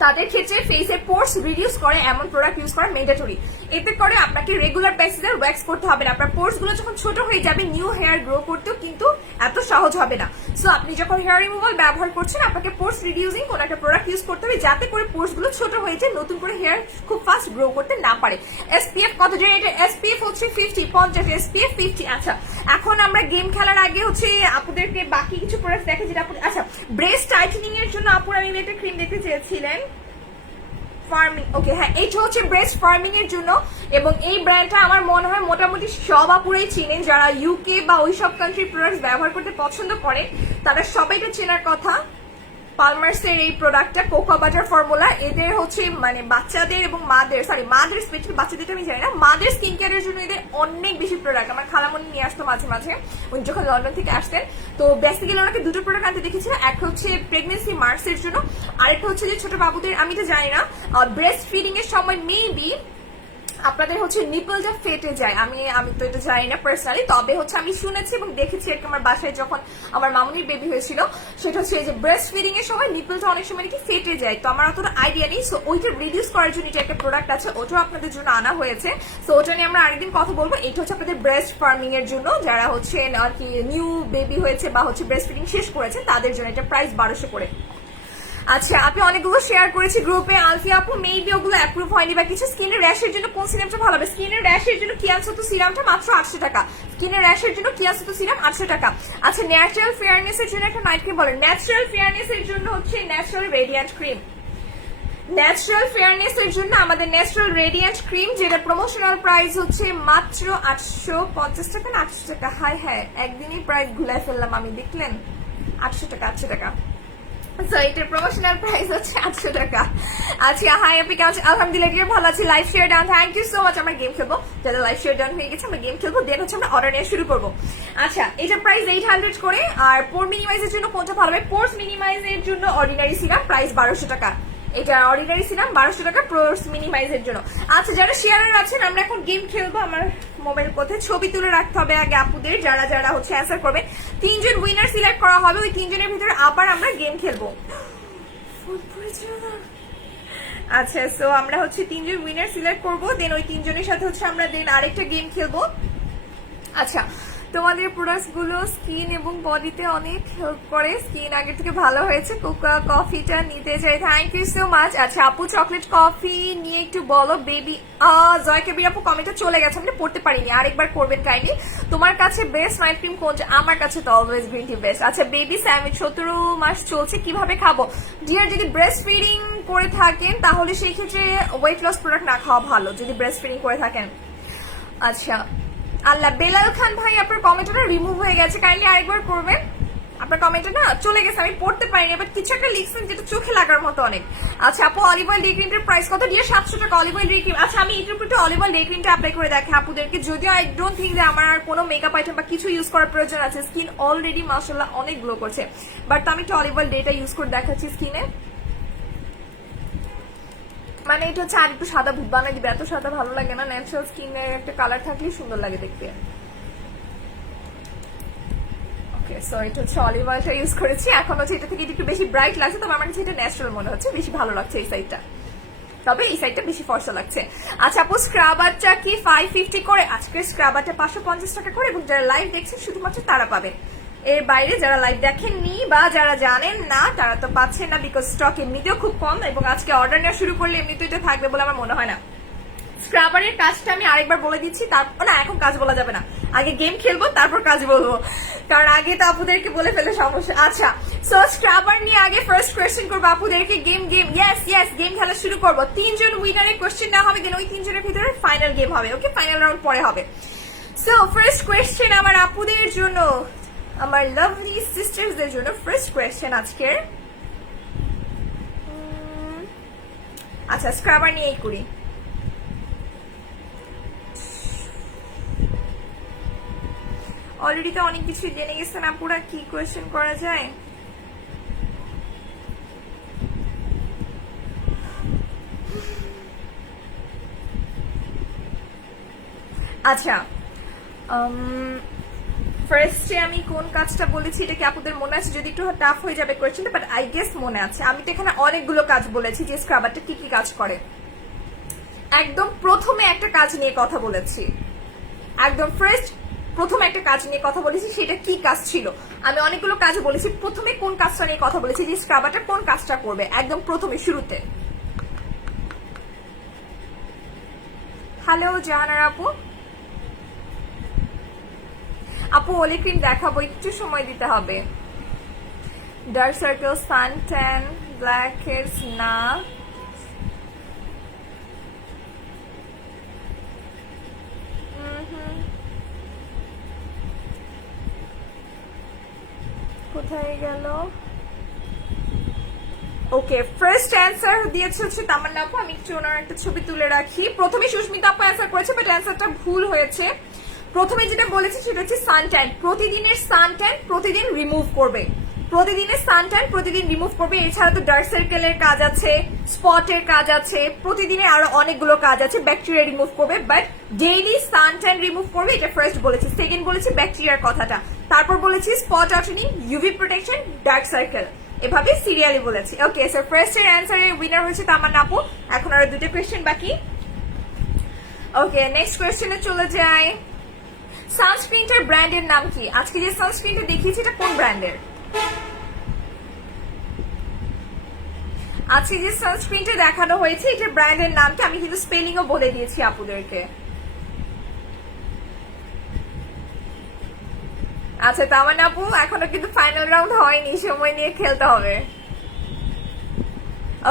তাদের ক্ষেত্রে ফেসের পোর্স রিডিউস করে এমন প্রোডাক্ট ইউজ করা ম্যান্ডেটরি। এতে করে আপনাকে রেগুলার বেসিসে ওয়্যাক্স করতে হবে না। আপনার পোর্স গুলো যখন ছোট হয়ে যাবে, নিউ হেয়ার গ্রো করতেও কিন্তু এত সহজ হবে না। সো আপনি যখন হেয়ার রিমুভাল ব্যবহার করছেন, আপনাকে পোর্স রিডিউসিং কোন একটা প্রোডাক্ট ইউজ করতে হবে, যাতে করে পোর্স গুলো ছোট হয়ে যায়, নতুন করে হেয়ার খুব ফাস্ট গ্রো করতে না পারে। এসপিএফ কত? যে এটা এসপিএফ হচ্ছে 50, এসপিএফ 50। আচ্ছা, এখন আমরা গেম খেলার আগে হচ্ছে আপুদেরকে বাকি কিছু প্রোডাক্ট দেখে, যেটা আপু, আচ্ছা ব্রেস্ট টাইটেনিং এর জন্য আপুরা আমি একটা ক্রিম দেখতে চেয়েছিলেন, ফার্মিং। ওকে, হ্যাঁ, এইটা হচ্ছে ব্রেস্ট ফার্মিং এর জন্য, এবং এই ব্র্যান্ডটা আমার মনে হয় মোটামুটি সব আপুরাই চিনেন, যারা ইউকে বা ওই সব কান্ট্রি প্রোডাক্ট ব্যবহার করতে পছন্দ করে তারা সবাই এটা চেনার কথা। পালমার্সের এই প্রোডাক্টটা কোকো বাটার ফর্মুলা, এদের হচ্ছে মানে বাচ্চাদের এবং মাদের, সরি মাদের স্পেশালি, বাচ্চাদের আমি জানি না, মাদের স্কিন কেয়ারের জন্য এদের অনেক বেশি প্রোডাক্ট। আমার খালামণি নিয়ে আসতো মাঝে মাঝে, উনি যখন লন্ডন থেকে আসতেন। তো বেসিক্যালি ওনাকে দুটো প্রোডাক্ট আনতে দেখেছিলাম, একটা হচ্ছে প্রেগনেন্সি মার্কসের জন্য, আরেকটা হচ্ছে যে ছোট বাবুদের, আমি তো জানি না ব্রেস্ট ফিডিং এর সময় মেবি আপনাদের হচ্ছে নিপলটা ফেটে যায়। আমি আমি তো এটা জানি না পার্সোনালি, তবে হচ্ছে আমি শুনেছি এবং দেখেছি আর কি আমার বাসায় যখন আমার মামুনির বেবি হয়েছিল, সেটা হচ্ছে এই যে ব্রেস্ট ফিডিং এর সময় নিপলটা অনেক সময় নাকি ফেটে যায়। তো আমার অতটা আইডিয়া নেই, সো ওইটা রিডিউস করার জন্য এটা একটা প্রোডাক্ট আছে, ওটাও আপনাদের জন্য আনা হয়েছে। সো ওটা নিয়ে আমরা আরেকদিন কথা বলবো। এটা হচ্ছে আপনাদের ব্রেস্ট ফার্মিং এর জন্য, যারা হচ্ছে আর কি নিউ বেবি হয়েছে বা হচ্ছে ব্রেস্ট ফিডিং শেষ করেছে তাদের জন্য। এটা প্রাইস 1200 করে। আচ্ছা, আপনি অনেকগুলো শেয়ার করেছি গ্রুপে। আলফিয়া আপু মেবি ওগুলো অ্যাপ্রুভ হয়নি বা কিছু। স্কিনের র্যাশের জন্য কোন সিরামটা ভালো হবে? স্কিনের র্যাশের জন্য কিয়ানসোতো সিরামটা মাত্র 800 টাকা। স্কিনের র্যাশের জন্য কিয়ানসোতো সিরাম 800 টাকা। আচ্ছা, ন্যাচারাল ফেয়ারনেস এর জন্য একটা নাইট ক্রিম বলেন। ন্যাচারাল ফেয়ারনেস এর জন্য হচ্ছে natural radiant cream. Natural fairness এর জন্য আমাদের ন্যাচারাল রেডিয়েন্ট ক্রিম, যেটা প্রমোশনাল প্রাইস হচ্ছে মাত্র 850 টাকা না 800 টাকা। হাই হ্যাঁ, একদিনই প্রাইস ভুলাই ফেললাম আমি, দেখলেন? 800 টাকা, 800 টাকা। সো এটার প্রমোশনাল প্রাইস হচ্ছে 800 টাকা। আচ্ছা, হাই আপনি কেমন আছেন? আলহামদুলিল্লাহ ভালো আছি। Live share down, thank you so much. আমরা গেম খেলবো, যাদের লাইভ শেয়ার ডাউন হয়ে গেছে আমরা গেম খেলবো, দেন হচ্ছে আমরা অর্ডার নেওয়া শুরু করবো। আচ্ছা, এটার প্রাইস 800 করে। আর পোর মিনিমাইজের জন্য কোনটা ভালো হবে? পোর্স মিনিমাইজের জন্য অর্ডিনারি সিরাম প্রাইস 1200 টাকা। এটা অর্ডিনারি সিরাম 1200 টাকা পোর্স মিনিমাইজের জন্য। আচ্ছা, যারা শেয়ারার আছেন আমরা এখন গেম খেলবো। আমার মোবাইল কোথায়? ছবি তুলে রাখতে হবে আগে আপুদের, যারা যারা হচ্ছে অ্যান্সার করবে। 3 জন উইনার সিলেক্ট করা হবে, ওই 3 জনের ভিতরে আবার আমরা গেম খেলবো। আচ্ছা, সো আমরা হচ্ছে 3 জন উইনার সিলেক্ট করবো, দেন ওই 3 জনের সাথে হচ্ছে আমরা দেন আরেকটা গেম খেলবো। আচ্ছা, তোমাদের প্রোডাক্টস গুলো স্কিন এবং বডিতে অনেক হেল্প করে, স্কিন আগে থেকে ভালো হয়েছে। কোকা কফিটা নিতে চাই, থ্যাংক ইউ সো মাচ। আচ্ছা আপু, চকলেট কফি নিয়ে একটু বলো। বেবি জয় কবির আপু কমেন্টটা চলে গেছে, আমি পড়তে পারিনি, আরেকবার করবেন কাইন্ডলি। তোমার কাছে বেস্ট নাইট ক্রিম কোনটা? আমার কাছে তো অলওয়েজ গ্রিন টি বেস্ট। আচ্ছা, বেবি স্যান্ডউইচ 17 মাস চলছে, কিভাবে খাবো? ডিয়ার, যদি ব্রেস্ট ফিডিং করে থাকেন তাহলে সেই ক্ষেত্রে ওয়েট লস প্রোডাক্ট না খাওয়া ভালো, যদি ব্রেস্ট ফিডিং করে থাকেন। আচ্ছা, আল্লাহ বেলাল খান ভাই, আপনার কমেন্টটা রিমুভ হয়ে গেছে, কাইন্ডলি আরেকবার করবেন। আপনার কমেন্টটা না চলে গেছে, আমি পড়তে পারিনি, বাট কিছু একটা লিখছেন যেটা চোখে লাগার মতো অনেক। আচ্ছা আপু, অলিভ অয়েল ডে ক্রিমটার প্রাইস কত? দিয়ে 700 টাকা অলিভ অয়েল ডে ক্রিম। আচ্ছা, আমি এটার উপর অলিভ অয়েল ডে ক্রিমটা অ্যাপ্লাই করে দেখে আপুদেরকে, যদিও আই ডোন্ট থিঙ্ক যে আমার আর কোনো মেকআপ আইটেম বা কিছু ইউজ করার প্রয়োজন আছে। স্কিন অলরেডি মাশাআল্লাহ অনেক গ্লো করছে, বাট আমি একটু অলিভ অয়েল ডেটা ইউজ করে দেখাচ্ছি স্কিনে। মানে এটা হচ্ছে আর একটু সাদা ভূত বানাই দিবে, এত সাদা ভালো লাগে না। ন্যাচারাল স্কিনের একটা কালার থাকলে সুন্দর লাগে দেখতে। ওকে, সো এটা হচ্ছে অলিভ অয়েলটা ইউজ করেছি। এখন হচ্ছে এটা থেকে একটু বেশি ব্রাইট লাগছে, তবে আমার কাছে এটা ন্যাচারাল মনে হচ্ছে, বেশি ভালো লাগছে এই সাইডটা, তবে এই সাইডটা বেশি ফর্সা লাগছে। আচ্ছা আপু, স্ক্রাবারটা কি 550 করে? আজকে স্ক্রাবারটা 550 টাকা করে, এবং যারা লাইভ দেখছেন শুধুমাত্র তারা পাবেন। এর বাইরে যারা লাইভ দেখেননি বা যারা জানেন না তারা তো পাচ্ছেন না, বিকজ স্টক এমনিতেও খুব কম, এবং আজকে অর্ডার নেওয়া শুরু করলে এমনিতেও এটা থাকবে বলে আমার মনে হয় না। স্ক্রাবারের কাজটা আমি আরেকবার বলে দিচ্ছি, তারপর না এখন কাজ বলা যাবে না, আগে গেম খেলবো তারপর কাজ বলবো, কারণ আগে তো আপুদেরকে বলে ফেলে সমস্যা। আচ্ছা, সো স্ক্রাবার নিয়ে আগে ফার্স্ট কোয়েশ্চেন করবো আপুদেরকে। গেম ইয়েস গেম খেলা শুরু করবো। 3 জন উইনারের কোয়েশ্চেন না হবে, দেন ওই 3 জনের ভিতরে ফাইনাল গেম হবে। ওকে, ফাইনাল রাউন্ড পরে হবে। সো ফার্স্ট কোয়েশ্চেন আমার আপুদের জন্য, আমার লাভলি সিস্টার্সদের জন্য ফার্স্ট কোয়েশ্চেন আজকের। আচ্ছা, স্ক্রাবার নিয়েই করি। অলরেডি তো অনেক কিছু জেনে গেছেন আপুরা, কি কোয়েশ্চেন করা যায়? আচ্ছা, ফার্স্টে আমি কোন কাজটা বলেছি এটা কি আপুদের মনে আছে? যদি একটু টাফ হয়ে যাবে কোয়েশ্চেনটা, বাট আই গেস মনে আছে। আমি তো এখানে অনেকগুলো কাজ বলেছি যে স্ক্রাবারটা কি কি কাজ করে। একদম প্রথমে একটা কাজ নিয়ে কথা বলেছি, একদম প্রথমে একটা কাজ নিয়ে কথা বলেছি, সেটা কি কাজ ছিল? আমি অনেকগুলো কাজ বলেছি, প্রথমে কোন কাজটা নিয়ে কথা বলেছি, যে স্ক্রাবারটা কোন কাজটা করবে, একদম প্রথমে শুরুতে। হ্যালো জাহানার আপু। আপু অলি ক্রিম দেখাবো, একটু সময় দিতে হবে। Dark circle, sun tan, black heads না। কোথায় গেল? ওকে, ফার্স্ট অ্যান্সার দিয়েছে হচ্ছে তামান্না আপু। আমি একটু ওনার একটা ছবি তুলে রাখি। প্রথমে সুস্মিতা আপু অ্যান্সার করেছে, বাট অ্যান্সারটা ভুল হয়েছে। প্রথমে যেটা বলেছে সেটা হচ্ছে সানট্যান, প্রতিদিনের সানট্যান প্রতিদিন রিমুভ করবে, প্রতিদিনের সানট্যান প্রতিদিন রিমুভ করবে, এছাড়া তো ডার্ক সার্কেলের কাজ আছে, স্পটের কাজ আছে, প্রতিদিনের আরো অনেকগুলো কাজ আছে, ব্যাকটেরিয়া রিমুভ করবে, বাট ডেইলি সানট্যান রিমুভ করবে, এটা ফার্স্ট বলেছি। সেকেন্ড বলেছি ব্যাকটেরিয়ার কথাটা, তারপর বলেছি স্পট অটনি, ইউভি প্রোটেকশন, ডার্ক সার্কেল, এভাবে সিরিয়ালি বলেছি। ওকে, সো ফার্স্ট এর অ্যান্সারের উইনার হয়েছে তামান্না আপু। এখন আরো দুটো কোয়েশ্চেন বাকি। ওকে, নেক্সট কোয়েশ্চেনে চলে যাই। সানস্ক্রিনটার ব্র্যান্ডের নাম কি? আজকে যে সানস্ক্রিনটা দেখিয়েছি এটা কোন ব্র্যান্ডের? আজকে যে সানস্ক্রিনটা দেখানো হয়েছে এটার ব্র্যান্ডের নামটা আমি কিন্তু স্পেলিংও বলে দিয়েছি আপুদেরকে। আচ্ছা তামান্না আপু, এখনো কিন্তু ফাইনাল রাউন্ড হয়নি, সময় নিয়ে খেলতে হবে।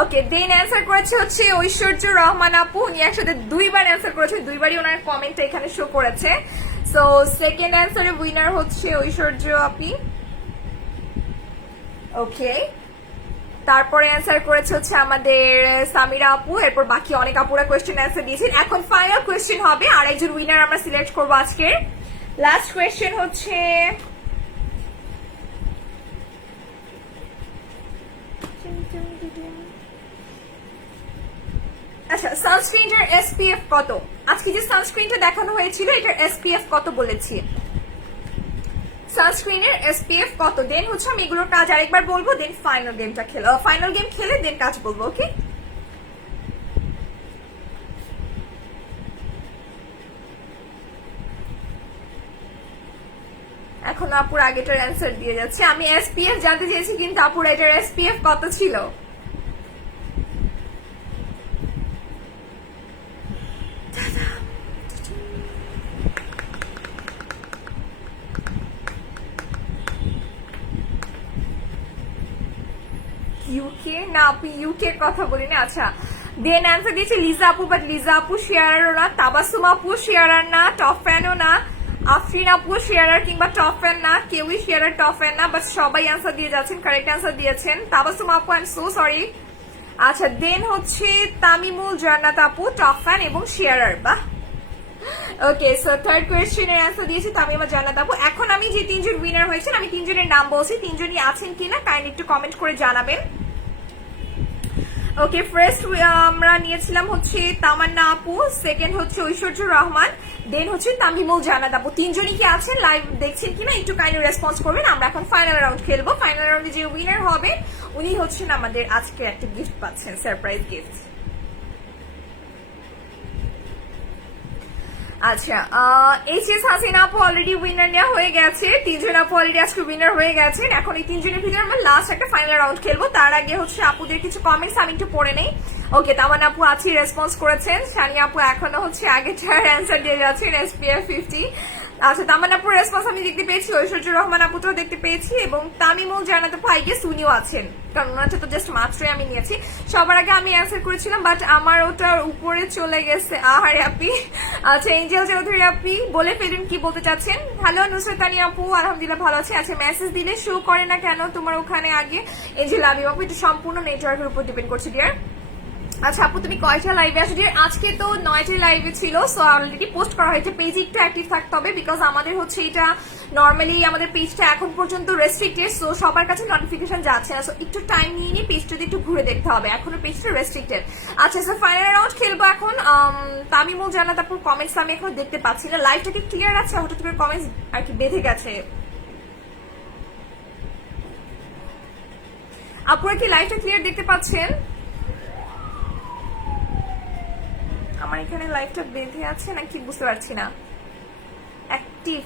ওকে, দেন অ্যান্সার করেছে হচ্ছে ঐশ্বর্য রহমান আপু, উনি একসাথে দুইবার অ্যান্সার করেছে, দুইবারই ওনার কমেন্টটা এখানে শো করেছে। সো সেকেন্ড অ্যান্সারের উইনার হচ্ছে ঐশ্বর্য আপি। ওকে, তারপরে অ্যান্সার করেছে হচ্ছে আমাদের সামিরা আপু, এরপর বাকি অনেক আপুরা কোয়েশ্চেন অ্যান্সার দিয়েছেন। এখন ফাইনাল কোয়েশ্চেন হবে, আর একজন উইনার আমরা সিলেক্ট করবো আজকে। লাস্ট কোয়েশ্চেন হচ্ছে আচ্ছা, সানস্ক্রিনটার এসপিএফ কত? আজকে যে সানস্ক্রিনটা দেখানো হয়েছিল এটার এসপিএফ কত বলেছি, সানস্ক্রিনের এসপিএফ কত? দেন হচ্ছে আমি এগুলোর কাজ আরেকবার বলবো, দেন ফাইনাল গেমটা খেলে, ফাইনাল গেম খেলে দেন কাজ বলবো। ওকে, এখন আপুর আগেটার অ্যান্সার দিয়ে যাচ্ছে। আমি এসপিএফ জানতে চেয়েছি কিন্তু আপুর এটার এসপিএফ কত ছিল? ইউকে না আপু, ইউকে কথা বলি না। আচ্ছা, দেন অ্যান্সার দিয়েছে লিজা আপু, বাট লিজা আপু শেয়ারারও না, তাবাসুম আপু শেয়ারার না, টপ ফ্যানও না, আফরিন আপু শেয়ারার কিংবা টপ ফ্যান না, কেউই শেয়ারার টপ ফ্যান না, বাট সবাই অ্যান্সার দিয়ে যাচ্ছেন, কারেক্ট অ্যান্সার দিয়েছেন। তাবাসুম আপু, আই এম সো সরি। আচ্ছা, দেন হচ্ছে তামিমুল জান্নাত আপু টপ ফ্যান এবং শেয়ারার, বাহ। ওকে, সো থার্ড কোয়েশ্চেনের অ্যান্সার দিয়েছি তামিমা জান্নাত আপু। এখন আমি যে তিনজন উইনার হয়েছেন আমি তিনজনের নাম বলছি, তিনজনই আছেন কিনা কাইন্ডলি একটু কমেন্ট করে জানাবেন। ওকে, ফার্স্ট আমরা নিয়েছিলাম হচ্ছে তামান্না আপু, সেকেন্ড হচ্ছে ঐশ্বর্য রহমান, দেন হচ্ছে তামিমুল জান্নাত আপু। তিনজনই কি আছেন, লাইভ দেখছেন কিনা একটু কাইন্ডলি রেসপন্স করবেন। আমরা এখন ফাইনাল রাউন্ড খেলবো, ফাইনাল রাউন্ডে যে উইনার হবে উনি হচ্ছেন আমাদের আজকে একটা গিফট পাচ্ছেন, সারপ্রাইজ গিফট। আচ্ছা, এইচএস হাসিনা আপু অলরেডি উইনার নেওয়া হয়ে গেছে, তিনজন আপু অলরেডি আজকে উইনার হয়ে গেছেন। এখন এই তিনজনের ভিতরে আমরা লাস্ট একটা ফাইনাল রাউন্ড খেলবো, তার আগে হচ্ছে আপুদের কিছু কমেন্টস আমি একটু পড়ে নেই। ওকে, তামান্না আপু আছি রেসপন্স করেছেন, সানিয়া আপু এখনো হচ্ছে আগেটার অ্যান্সার দিয়ে যাচ্ছেন এসপিএফ 50। আচ্ছা, তামান্না আপুর রেসপন্স আমি দেখতে পেয়েছি, ঐশ্বর্য রহমান আপুটাও দেখতে পেয়েছি, এবং তামিমুল জান্নাত আপু আই গেস উনিও আছেন, কারণ ওনারটা তো জাস্ট মাত্রই আমি নিয়েছি। সবার আগে আমি অ্যান্সার করেছিলাম, বাট আমার ওটার উপরে চলে গেছে। আহারে আপি। আচ্ছা, এঞ্জেল চৌধুরী আপনি বলে ফেলুন কি বলতে চাচ্ছেন। হ্যালো নুসরাতানি আপু, আলহামদুলিল্লাহ ভালো আছে। আচ্ছা, মেসেজ দিলে শো করে না কেন তোমার ওখানে আগে? এঞ্জেল আবি আপু, এটা সম্পূর্ণ নেটওয়ার্কের উপর ডিপেন্ড করছে ডিয়ার। আচ্ছা আপু, তুমি কয়টা লাইভে আসো? আজকে তো 9টা লাইভে ছিল, সো অলরেডি পোস্ট করা হয়েছে। পেজে একটু অ্যাক্টিভ থাকতে হবে, বিকজ আমাদের হচ্ছে এটা নর্মালি আমাদের পেজটা এখন পর্যন্ত রেস্ট্রিক্টেড, সো সবার কাছে নোটিফিকেশন যাচ্ছে না, সো একটু টাইম নিয়ে নিয়ে পেজটা যদি একটু ঘুরে দেখতে হবে, এখনো পেজটা রেস্ট্রিক্টেড। আচ্ছা স্যার, ফাইনাল রাউন্ড খেলবো এখন। তামিমুল জান্নাত আপুর কমেন্টস আমি এখন দেখতে পাচ্ছি না, লাইভটা কি ক্লিয়ার আছে? হঠাৎ করে কমেন্টস আর কি বেঁধে গেছে। আপুরা কি লাইভটা ক্লিয়ার দেখতে পাচ্ছেন? আমার এখানে লাইভটা বেঁধে আছে নাকি বুঝতে পারছি না। অ্যাক্টিভ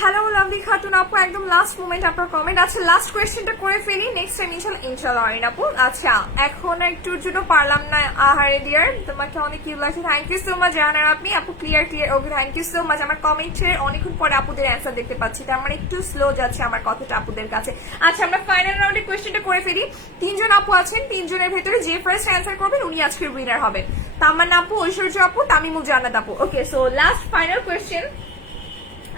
হ্যালো লাভলি খাতুন আপু, একদম লাস্ট মোমেন্ট আপনার কমেন্ট। আচ্ছা, লাস্ট কোয়েশ্চেনটা করে ফেলি, নেক্সট টাইম ইনশাল্লাহ আরিন আপু। আচ্ছা, এখন একটুর জন্য পারলাম না, আহারে ডিয়ার, তোমাকে অনেক কিউট লাগছে, থ্যাংক ইউ সো মাচ জানার আপনি আপু। Clear okay, thank you so much. আমার কমেন্টের অনেকক্ষণ পরে আপুদের অ্যান্সার দেখতে পাচ্ছি, তার মানে একটু স্লো যাচ্ছে আমার কথাটা আপুদের কাছে। আচ্ছা, আমরা ফাইনাল রাউন্ডে কোয়েশ্চেনটা করে ফেলি। তিনজন আপু আছেন, তিনজনের ভেতরে যে ফার্স্ট অ্যান্সার করবেন উনি আজকের উইনার হবেন। তামান্না আপু, ঐশ্বর্য আপু, তামিমুল জান্নাত আপু। ওকে, সো লাস্ট ফাইনাল কোয়েশ্চেন।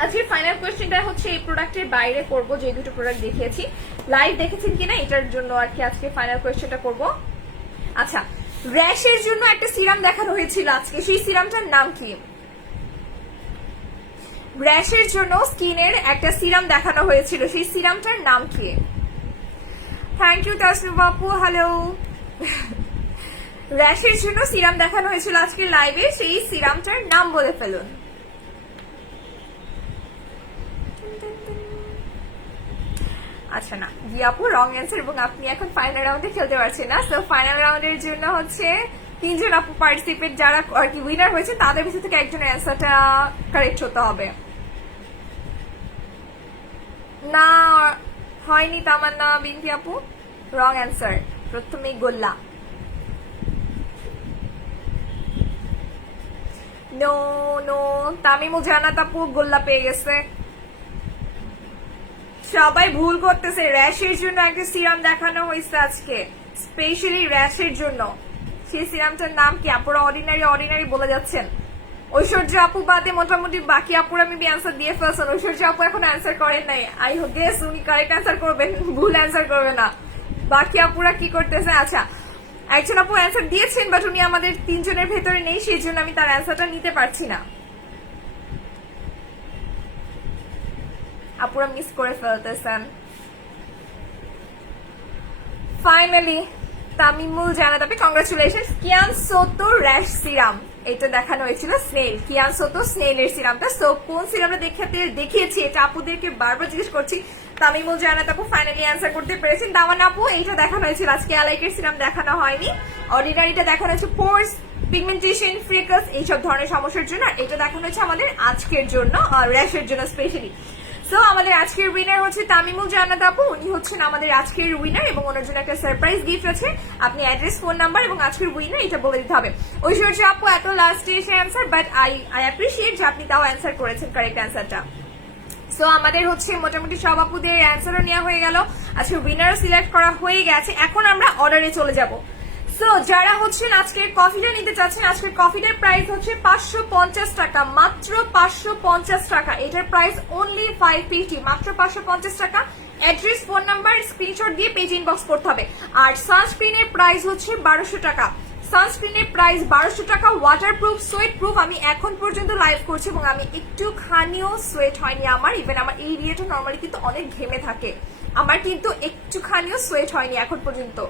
আজকের ফাইনাল কোয়েশ্চেনটা হচ্ছে এই প্রোডাক্টের বাইরে করব, যে দুটো প্রোডাক্ট দেখিয়েছি লাইভ দেখেছেন কিনা এটার জন্য আর কি আজকে ফাইনাল কোয়েশ্চেনটা করব। আচ্ছা, র্যাশের জন্য একটা সিরাম দেখানো হয়েছিল আজকে, সেই সিরামটার নাম কি? র্যাশের জন্য স্কিনের একটা সিরাম দেখানো হয়েছিল, সেই সিরামটার নাম কি? থ্যাংক ইউ তাসনিম আপু, হ্যালো। র্যাশের জন্য সিরাম দেখানো হয়েছিল আজকের লাইভে, সেই সিরামটার নাম বলে ফেলুন। আচ্ছা না জি আপু, রং অ্যান্সার, এবং আপনি এখন ফাইনাল রাউন্ডে খেলতে পারছেন না। সো ফাইনাল রাউন্ডের জন্য হচ্ছে 3 জন আপু পার্টিসিপেট যারা আর কি উইনার হয়েছে, তাদের ভিতর থেকে একজনের অ্যান্সারটা কারেক্ট হতে হবে। না হয়নি তামান্না বিনতি আপু, রং অ্যান্সার, প্রথমেই গোল্লা। নো নো, তামিমুল জান্নাত আপু গোল্লা পেয়ে গেছে। সবাই ভুল করতেছে, র্যাশের জন্য একটা সিরাম দেখানো হয়েছে আজকে, স্পেশালি র্যাশের জন্য। সেই সিরামটার নাম কি? আপুরা অর্ডিনারি অর্ডিনারি বলে যাচ্ছেন। ঐশ্বর্য আপু বাদে মোটামুটি বাকি আপুরা মেবি অ্যান্সার দিয়ে ফেলছেন। ঐশ্বর্য আপু এখন অ্যান্সার করেন নাই, আই গেস উনি কারেক্ট অ্যান্সার করবেন, ভুল অ্যান্সার করবে না। বাকি আপুরা কি করতেছে? আচ্ছা, একজন আপু অ্যান্সার দিয়েছেন, বাট উনি আমাদের 3 জনের ভেতরে নেই, সেই জন্য আমি তার অ্যান্সারটা নিতে পারছি না। আপুরা মিস করে ফেলতেছেন। ফাইনালি তামিমুল জান্নাত আপু, কংগ্রাচুলেশন। কিয়ান সোতো র্যাশ সিরাম, এটা দেখানো হয়েছিল স্নেল, কিয়ান সোতো স্নেলের সিরামটা। সো কোন সিরামটা দেখিয়েছি এটা আপুদেরকে বারবার জিজ্ঞেস করছি। তামিমুল জান্নাত আপু ফাইনালি অ্যান্সার করতে পেরেছেন। দাওয়ান আপু এইটা দেখানো হয়েছিল আজকে, অ্যালাইকের সিরাম দেখানো হয়নি। অর্ডিনারিটা দেখানো হয়েছে পোর্স, পিগমেন্টেশন, ফ্রিকলস, এইসব ধরনের সমস্যার জন্য। এটা দেখানো হয়েছে আমাদের আজকের জন্য, র্যাশের জন্য স্পেশালি। সো আমাদের আজকের উইনার হচ্ছে তামিমুল জান্নাত আপু, উনি হচ্ছেন আমাদের আজকের উইনার, এবং ওনার জন্য একটা সারপ্রাইজ গিফট আছে। আপনি অ্যাড্রেস, ফোন নাম্বার এবং আজকের উইনার এটা বলে দিতে হবে। ঐশ্বর্য আপু এত লাস্টে এসে অ্যান্সার, বাট আই অ্যাপ্রিসিয়েট যে আপনি তাও অ্যান্সার করেছেন কারেক্ট অ্যান্সারটা। সো আমাদের হচ্ছে মোটামুটি সব আপুদের অ্যান্সারও নেওয়া হয়ে গেল, আজকে উইনারও সিলেক্ট করা হয়ে গেছে। এখন আমরা অর্ডারে চলে যাব। সো যারা হচ্ছেন আজকের কফিটা নিতে চাচ্ছেন, আজকের কফিটার প্রাইস হচ্ছে 550 টাকা, মাত্র 550 টাকা। এটার প্রাইস অনলি 550, মাত্র 550 টাকা। অ্যাড্রেস, ফোন নাম্বার স্ক্রিনশট দিয়ে পেজ ইনবক্স করতে হবে। আর সানস্ক্রিনের প্রাইস হচ্ছে 1200 টাকা, সানস্ক্রিনের প্রাইস 1200 টাকা। Waterproof, sweat proof. আমি এখন পর্যন্ত লাইভ করছি এবং আমি একটুখানিও সোয়েট হয়নি আমার, ইভেন আমার এই এরিয়াটা নর্মালি কিন্তু অনেক ঘেমে থাকে, আমার কিন্তু একটুখানিও সোয়েট হয়নি এখন পর্যন্ত।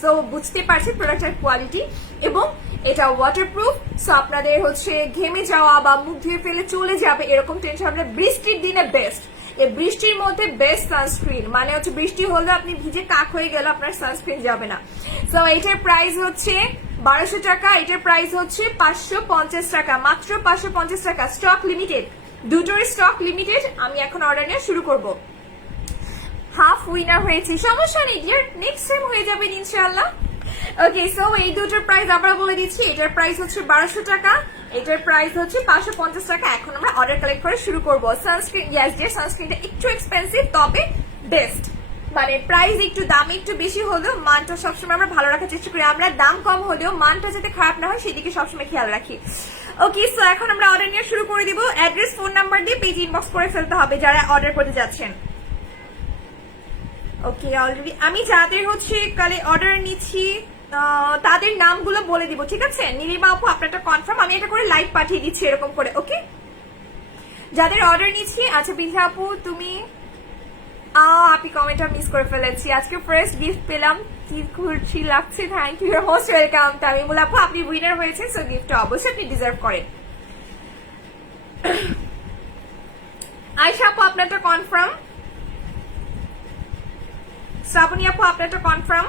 সো বুঝতে পারছি প্রোডাক্টের কোয়ালিটি, এবং এটা ওয়াটারপ্রুফ। সো আপনাদের হচ্ছে ঘেমে যাওয়া বা মুখ ধুয়ে ফেলে চলে যাবে এরকম টেনশন হবে না। বৃষ্টির দিনে বেস্ট, এই বৃষ্টির মধ্যে বেস্ট সানস্ক্রিন, মানে হচ্ছে বৃষ্টি হলে আপনি ভিজে কাক হয়ে গেলে আপনার সানস্ক্রিন যাবে না। সো এটার প্রাইস হচ্ছে 1200 টাকা, এটার প্রাইস হচ্ছে 550 টাকা, মাত্র 550 টাকা। স্টক লিমিটেড, দুটোর স্টক লিমিটেড। আমি এখন অর্ডার নেওয়া শুরু করব। হাফ উইনার হয়েছে, সমস্যা নেই ডিয়ার, নেক্সট টাইম হয়ে যাবেন ইনশাআল্লাহ। ওকে, সো এই দুটোর প্রাইস আবার বলে দিচ্ছি। এটার প্রাইস হচ্ছে 1200 টাকা, এটার প্রাইস হচ্ছে 550 টাকা। এখন আমরা অর্ডার কালেক্ট করে শুরু করবো। সানস্ক্রিন, ইয়েস ডিয়ার, সানস্ক্রিনটা একটু এক্সপেন্সিভ, তবে বেস্ট। মানে প্রাইস একটু, দাম একটু বেশি হলেও মানটা সবসময় আমরা ভালো রাখার চেষ্টা করি। আমরা দাম কম হলেও মানটা যাতে খারাপ না হয় সেদিকে সবসময় খেয়াল রাখি। ওকে, সো এখন আমরা অর্ডার নিয়ে শুরু করে দিব। অ্যাড্রেস, ফোন নাম্বার দিয়ে পেজ ইনবক্স করে ফেলতে হবে যারা অর্ডার করতে যাচ্ছেন। ওকে, অলরেডি আমি যাদের হচ্ছে কালে অর্ডার নিচ্ছি তাদের নামগুলো বলে দিব, ঠিক আছে? নীলিমা আপু আপনারটা কনফার্ম, আমি এটা করে লাইভ পাঠিয়ে দিচ্ছি এরকম করে। ওকে, যাদের অর্ডার নিচ্ছি। আচ্ছা বিথা আপু তুমি আপনি কমেন্টটা মিস করে ফেলেছি, আজকে ফার্স্ট গিফট পেলাম, কি খুশি লাগছে। Thank you, most welcome Tamimul আপু, আপনি উইনার হয়েছেন। সো গিফটটা অবশ্যই আপনি ডিজার্ভ করেন। আয়শা আপু আপনারটা কনফার্ম, শ্রাবণী আপু আপনারটা কনফার্ম,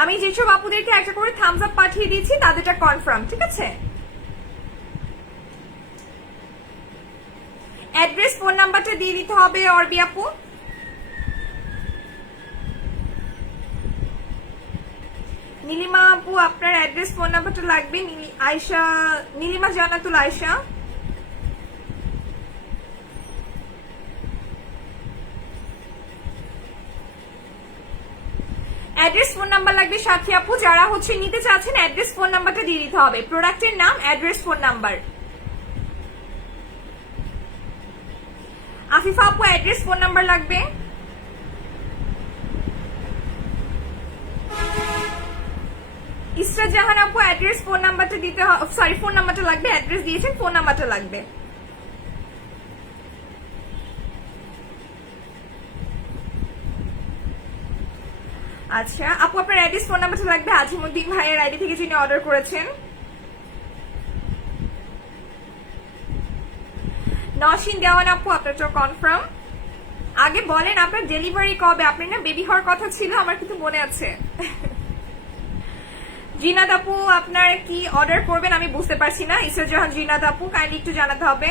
আমি যেসব আপুদেরকে একটা করে থামস আপ পাঠিয়ে দিয়েছি তাদেরটা কনফার্ম, ঠিক আছে? অ্যাড্রেস, ফোন নাম্বারটা দিয়ে দিতে হবে অর্বি আপু। নীলিমা আপু আপনার অ্যাড্রেস, ফোন নাম্বারটা লাগবে। আয়শা, নীলিমা জান্নাতুল আয়শা। অ্যাড্রেস, ফোন নাম্বার লাগবে সাথী আপু। যারা হচ্ছে নিতে চাচ্ছেন অ্যাড্রেস, ফোন নাম্বারটা দিয়ে দিতে হবে। প্রোডাক্টের নাম, অ্যাড্রেস, ফোন নাম্বার। আফিফা আপু অ্যাড্রেস, ফোন নাম্বার লাগবে। ইসরা জাহান আপু অ্যাড্রেস ফোন নাম্বারটা দিতে হবে, সরি ফোন নাম্বারটা লাগবে, অ্যাড্রেস দিয়েছেন, ফোন নাম্বারটা লাগবে। আচ্ছা আপু আপনার অ্যাড্রেস ফোন নাম্বারটা লাগবে আজিমুদ্দিন ভাইয়ের আইডি থেকে যিনি অর্ডার করেছেন। নওশিন দেওয়ান আপু আপনারটা কনফার্ম। আগে বলেন আপনার ডেলিভারি কবে, আপনার না বেবি হওয়ার কথা ছিল আমার কিন্তু মনে আছে। জিনাত আপু আপনার কি অর্ডার করবেন আমি বুঝতে পারছি না। ইসরা জাহান জিনাত আপু কাইন্ডলি একটু জানাতে হবে।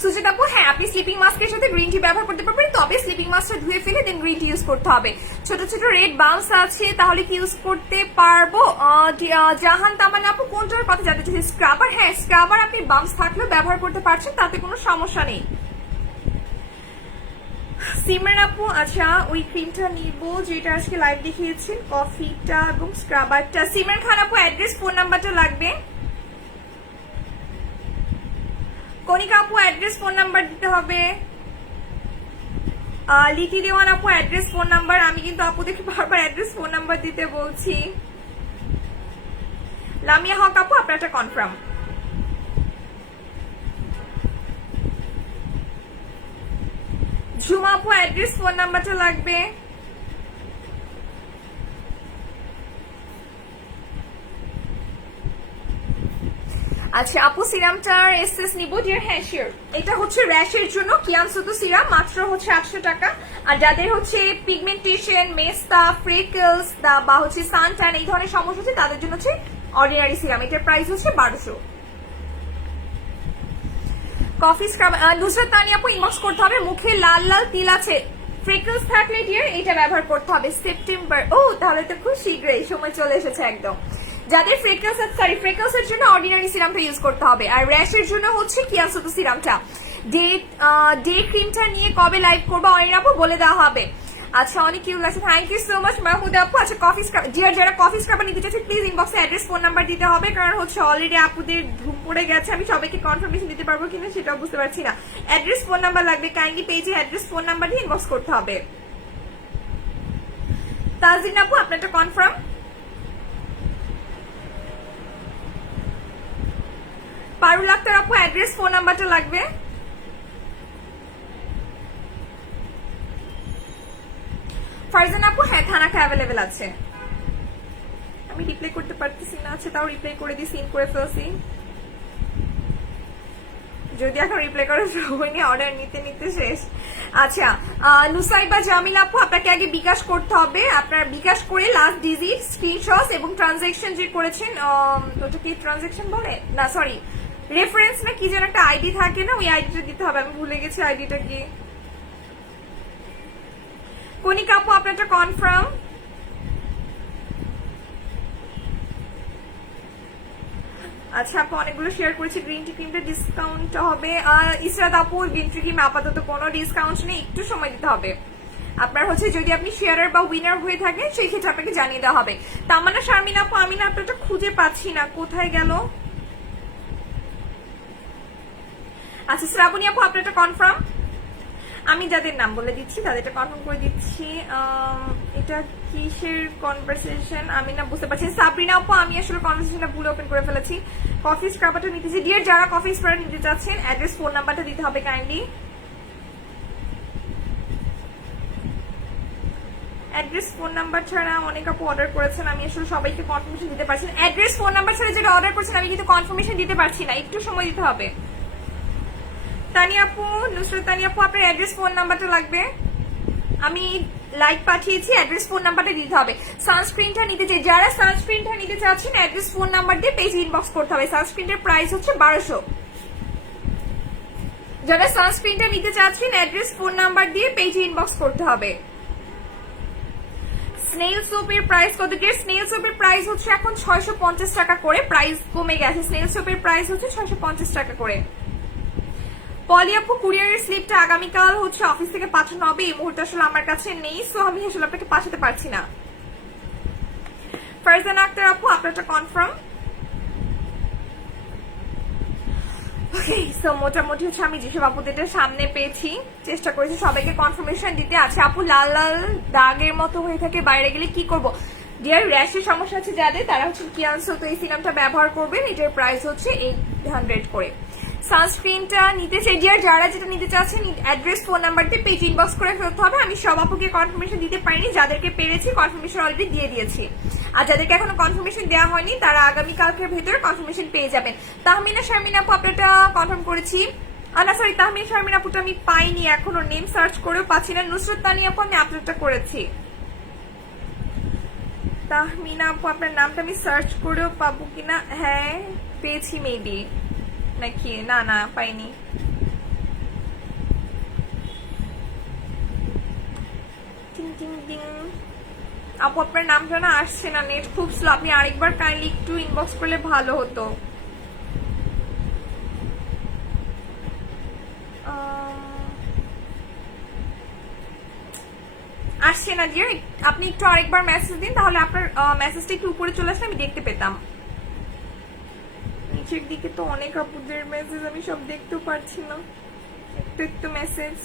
সুজিত আপু হ্যাঁ আপনি স্লিপিং মাস্কের সাথে গ্রিন টি ব্যবহার করতে পারবেন, তবে স্লিপিং মাস্কটা ধুয়ে ফেলে দেন গ্রিন টি ইউজ করতে হবে। ছোট ছোট রেড বাউন্স আছে তাহলে কি ইউজ করতে পারবো? জাহান তামান্না আপু কোনটার কথা জানতে চাইছেন? স্ক্রাবার, হ্যাঁ স্ক্রাবার আপনি বাউন্স থাকলেও ব্যবহার করতে পারছেন, তাতে কোনো সমস্যা নেই। সিমরান আপু আচ্ছা ওই ক্রিমটা নিব যেটা আজকে লাইভ দেখিয়েছেন, কফিটা এবং স্ক্রাবারটা। সিমরান খান আপু অ্যাড্রেস ফোন নাম্বারটা লাগবে। কনিকা আপু অ্যাড্রেস ফোন নাম্বার দিতে হবে। লিটি দেওয়ান আপু অ্যাড্রেস ফোন নাম্বার, আমি কিন্তু আপুদেরকে বারবার অ্যাড্রেস ফোন নাম্বার দিতে বলছি। লামিয়া হক আপু আপনারটা কনফার্ম। ঝুমা আপু অ্যাড্রেস ফোন নাম্বারটা লাগবে। আচ্ছা আপু সিরামটার এসএস নিব ডিয়ার, হ্যাঁ শিওর। এটা হচ্ছে র্যাশের জন্য কিয়ানসুতো সিরাম, মাত্র হচ্ছে 800 টাকা। আর যাদের হচ্ছে পিগমেন্টেশন, মেস্তা, ফ্রেকলস বা হচ্ছে সানট্যান এই ধরনের সমস্যা হচ্ছে তাদের জন্য হচ্ছে অর্ডিনারি সিরাম, এটার প্রাইস হচ্ছে 1200। কফি স্ক্রাব নুসরাত তানি আপু ইনবক্স করতে হবে। মুখে লাল লাল তিল আছে, ফ্রেকলস থাকলে ডিয়ার এটা ব্যবহার করতে হবে সেপ্টেম্বর। ও তাহলে তো খুব শীঘ্রই সময় চলে এসেছে একদম। যাদের ফ্রেকলস এর জন্য অর্ডিনারি সিরামটা ইউজ করতে হবে, আর র্যাশের জন্য হচ্ছে কিয়ানসুতো সিরামটা। ডে ক্রিমটা নিয়ে কবে লাইভ করবো অনির আপু বলে দেওয়া হবে। আচ্ছা অনেক কিউট লাগছে, thank you so much Mahmud আপু। আচ্ছা কফি স্ক্রাব যারা কফি স্ক্রাবার নিতে চাচ্ছেন প্লিজ ইনবক্সে অ্যাড্রেস ফোন নাম্বার দিতে হবে, কারণ হচ্ছে অলরেডি আপুদের ধুম পড়ে গেছে, আমি সবাইকে কনফার্মেশন দিতে পারবো কিনা সেটাও বুঝতে পারছি না। অ্যাড্রেস ফোন নাম্বার লাগবে, কাইন্ডলি পেজে অ্যাড্রেস ফোন নাম্বার দিয়ে ইনবক্স করতে হবে। তাজিন আপু আপনারটা কনফার্ম। পারুল আক্তার আপু অ্যাড্রেস ফোন নাম্বারটা লাগবে। ফারজান আপু হ্যাঁ থানাকা অ্যাভেলেবেল আছে, আমি রিপ্লাই করতে পারতেছি না, আছে তাও রিপ্লাই করে দিয়ে সিন করে ফেলছি। যদি এখন রিপ্লাই করার সময় নিয়ে অর্ডার নিতে নিতে শেষ। আচ্ছা নুসাইবা জামিল আপু আপনাকে আগে বিকাশ করতে হবে, আপনার বিকাশ করে লাস্ট ডিজিট স্ক্রিনশট এবং ট্রানজাকশন যে করেছেন ওটা কি ট্রানজাকশন বলে না সরি রেফারেন্স না কি যেন একটা আইডি থাকে না, ওই আইডিটা দিতে হবে, আমি ভুলে গেছি আইডিটা কি। কনিকা আপু আপনারটা কনফার্ম। আচ্ছা আপু অনেকগুলো শেয়ার করেছি। গ্রিন টি ক্রিমটা ডিসকাউন্ট হবে। ইসরাত আপু গ্রিন টি ক্রিম আপাতত কোনো ডিসকাউন্ট নেই, একটু সময় দিতে হবে আপনার হচ্ছে, যদি আপনি শেয়ারার বা উইনার হয়ে থাকেন সেই ক্ষেত্রে আপনাকে জানিয়ে দেওয়া হবে। তামান্না শারমিন আপু আমি না আপনারটা খুঁজে পাচ্ছি না, কোথায় গেল? আচ্ছা শ্রাবণী আপু আপনারটা কনফার্ম। আমি যাদের নাম বলে দিচ্ছি তাদেরটা কনফার্ম করে দিচ্ছি। এটা কিসের কনভারসেশন আমি না বুঝতে পারছি। সাবরিনা আপু আমি আসলে কনভারসেশনটা ভুল ওপেন করে ফেলেছি। কফি স্ক্রাবারটা নিতেছি ডিয়ার, যারা কফি স্ক্রাবার নিতে চাচ্ছেন অ্যাড্রেস ফোন নাম্বারটা দিতে হবে কাইন্ডলি। অ্যাড্রেস ফোন নাম্বার ছাড়া অনেক আপু অর্ডার করেছেন, আমি আসলে সবাইকে কনফার্মেশন দিতে পারছি না। অ্যাড্রেস ফোন নাম্বার ছাড়া যেটা অর্ডার করছেন আমি কিন্তু কনফার্মেশন দিতে পারছি না, একটু সময় দিতে হবে। তানিয়া আপু নুসরাত তানিয়া আপু আপনার অ্যাড্রেস ফোন নাম্বারটা লাগবে, আমি লাইক পাঠিয়েছি, অ্যাড্রেস ফোন নাম্বারটা দিতে হবে। সানস্ক্রিনটা নিতে চাই, যারা সানস্ক্রিনটা নিতে চাচ্ছেন অ্যাড্রেস ফোন নাম্বার দিয়ে পেজে ইনবক্স করতে হবে। সানস্ক্রিনের প্রাইস হচ্ছে 1200। যারা সানস্ক্রিনটা নিতে চাচ্ছেন অ্যাড্রেস ফোন নাম্বার দিয়ে পেজে ইনবক্স করতে হবে। স্নেল সোপের প্রাইস কত? স্নেল সোপের প্রাইস হচ্ছে এখন 650 টাকা করে, প্রাইস কমে গেছে। স্নেল সোপের প্রাইস হচ্ছে 650 টাকা করে। পলি আপু কুরিয়ারের স্লিপটা আগামীকাল হচ্ছে অফিস থেকে পাঠানো হবে, এই মুহূর্তে আসলে আমার কাছে নেই, সো আমি আসলে আপনাকে পাঠাতে পারছি না। ফারজানা আক্তার আপু আপনারটা কনফার্ম। ওকে সো মোটামুটি হচ্ছে আমি যেসব আপুদের সামনে পেয়েছি চেষ্টা করেছি সবাইকে কনফার্মেশন দিতে। আছে আপু লাল লাল দাগের মতো হয়ে থাকে বাইরে গেলে কি করব? ডিয়ার র্যাশের সমস্যা আছে যাদের, তারা হচ্ছে কিয়ানসো তো এই সিরামটা ব্যবহার করবেন। এটার প্রাইস হচ্ছে 800 করে। সানস্ক্রিনটা নিতে চাই ডিয়ার, যারা যেটা নিতে চাচ্ছেন অ্যাড্রেস ফোন নাম্বার দিয়ে পেজ ইনবক্স করে ফেলতে হবে। আমি সব আপুকে কনফার্মেশন দিতে পারিনি, যাদেরকে পেরেছি কনফার্মেশন অলরেডি দিয়ে দিয়েছি। আর যাদেরকে এখনো কনফার্মেশন দেওয়া হয়নি তারা আগামীকালকের ভেতরে কনফার্মেশন পেয়ে যাবেন। তাহমিনা শারমিন আপু আপনারটা কনফার্ম করেছি। না সরি, তাহমিনা শারমিন আপুটা আমি পাইনি এখনো, নেম সার্চ করেও পাচ্ছি না। নুসরত তানি আপু আমি আপলোডটা করেছি। তাহমিনা আপু আপনার নামটা আমি সার্চ করেও পাবো কিনা, হ্যাঁ পেয়েছি মেবি, নাকি না না পাইনি। আপু আপনার নামটা না আসছে না, নেট খুব স্লো। আপনি আরেকবার কাইন্ডলি একটু ইনবক্স করলে ভালো হতো। আসছে না ডিয়ার, আপনি একটু আরেকবার মেসেজ দিন, তাহলে আপনার মেসেজটা একটু উপরে চলে আসলে আমি দেখতে পেতাম। নিচের দিকে তো অনেক আপুদের মেসেজ, আমি সব দেখতেও পারছি না। একটু একটু মেসেজ,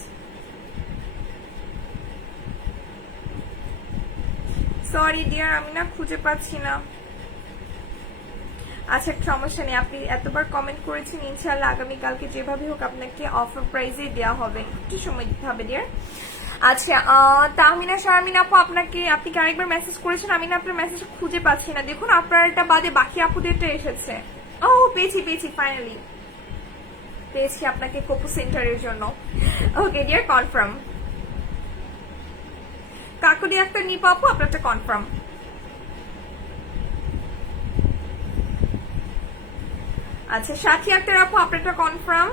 সরি ডিয়ার আমি না খুঁজে পাচ্ছি না। আচ্ছা সমস্যা নেই, আপনি এতবার কমেন্ট করেছেন, ইনশাআল্লাহ আগামীকালকে যেভাবে হোক আপনাকে অফার প্রাইসে দেওয়া হবে, একটু সময় দিতে হবে ডিয়ার। আচ্ছা তাহমিনা শারমিন আপু আপনি কি আরেকবার মেসেজ করেছেন? আমি না আপনার মেসেজ খুঁজে পাচ্ছি না। দেখুন আপনারটা বাদে বাকি আপুদেরটা এসেছে। ও পেয়েছি ফাইনালি পেয়েছি আপনাকে কোপো সেন্টারের জন্য। Okay dear confirm. কাকুরি একটা নিপা আপু আপনারটা কনফার্ম। আচ্ছা সাথী আক্তার আপু আপনারটা কনফার্ম।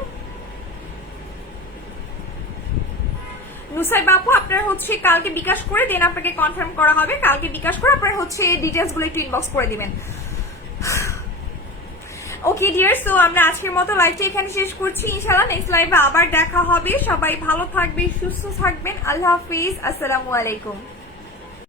নুসাইবা আপু আপনার হচ্ছে কালকে বিকাশ করে দেন আপনাকে কনফার্ম করা হবে। কালকে বিকাশ করে আপনার হচ্ছে ডিটেলস গুলো একটু ইনবক্স করে দিবেন। ওকে ডিয়ার, সো আমরা আজকের মতো লাইভটা এখানে শেষ করছি। ইনশাআল্লাহ নেক্সট লাইভে আবার দেখা হবে। সবাই ভালো থাকবেন, সুস্থ থাকবেন। আল্লাহ হাফিজ, আসসালামু আলাইকুম।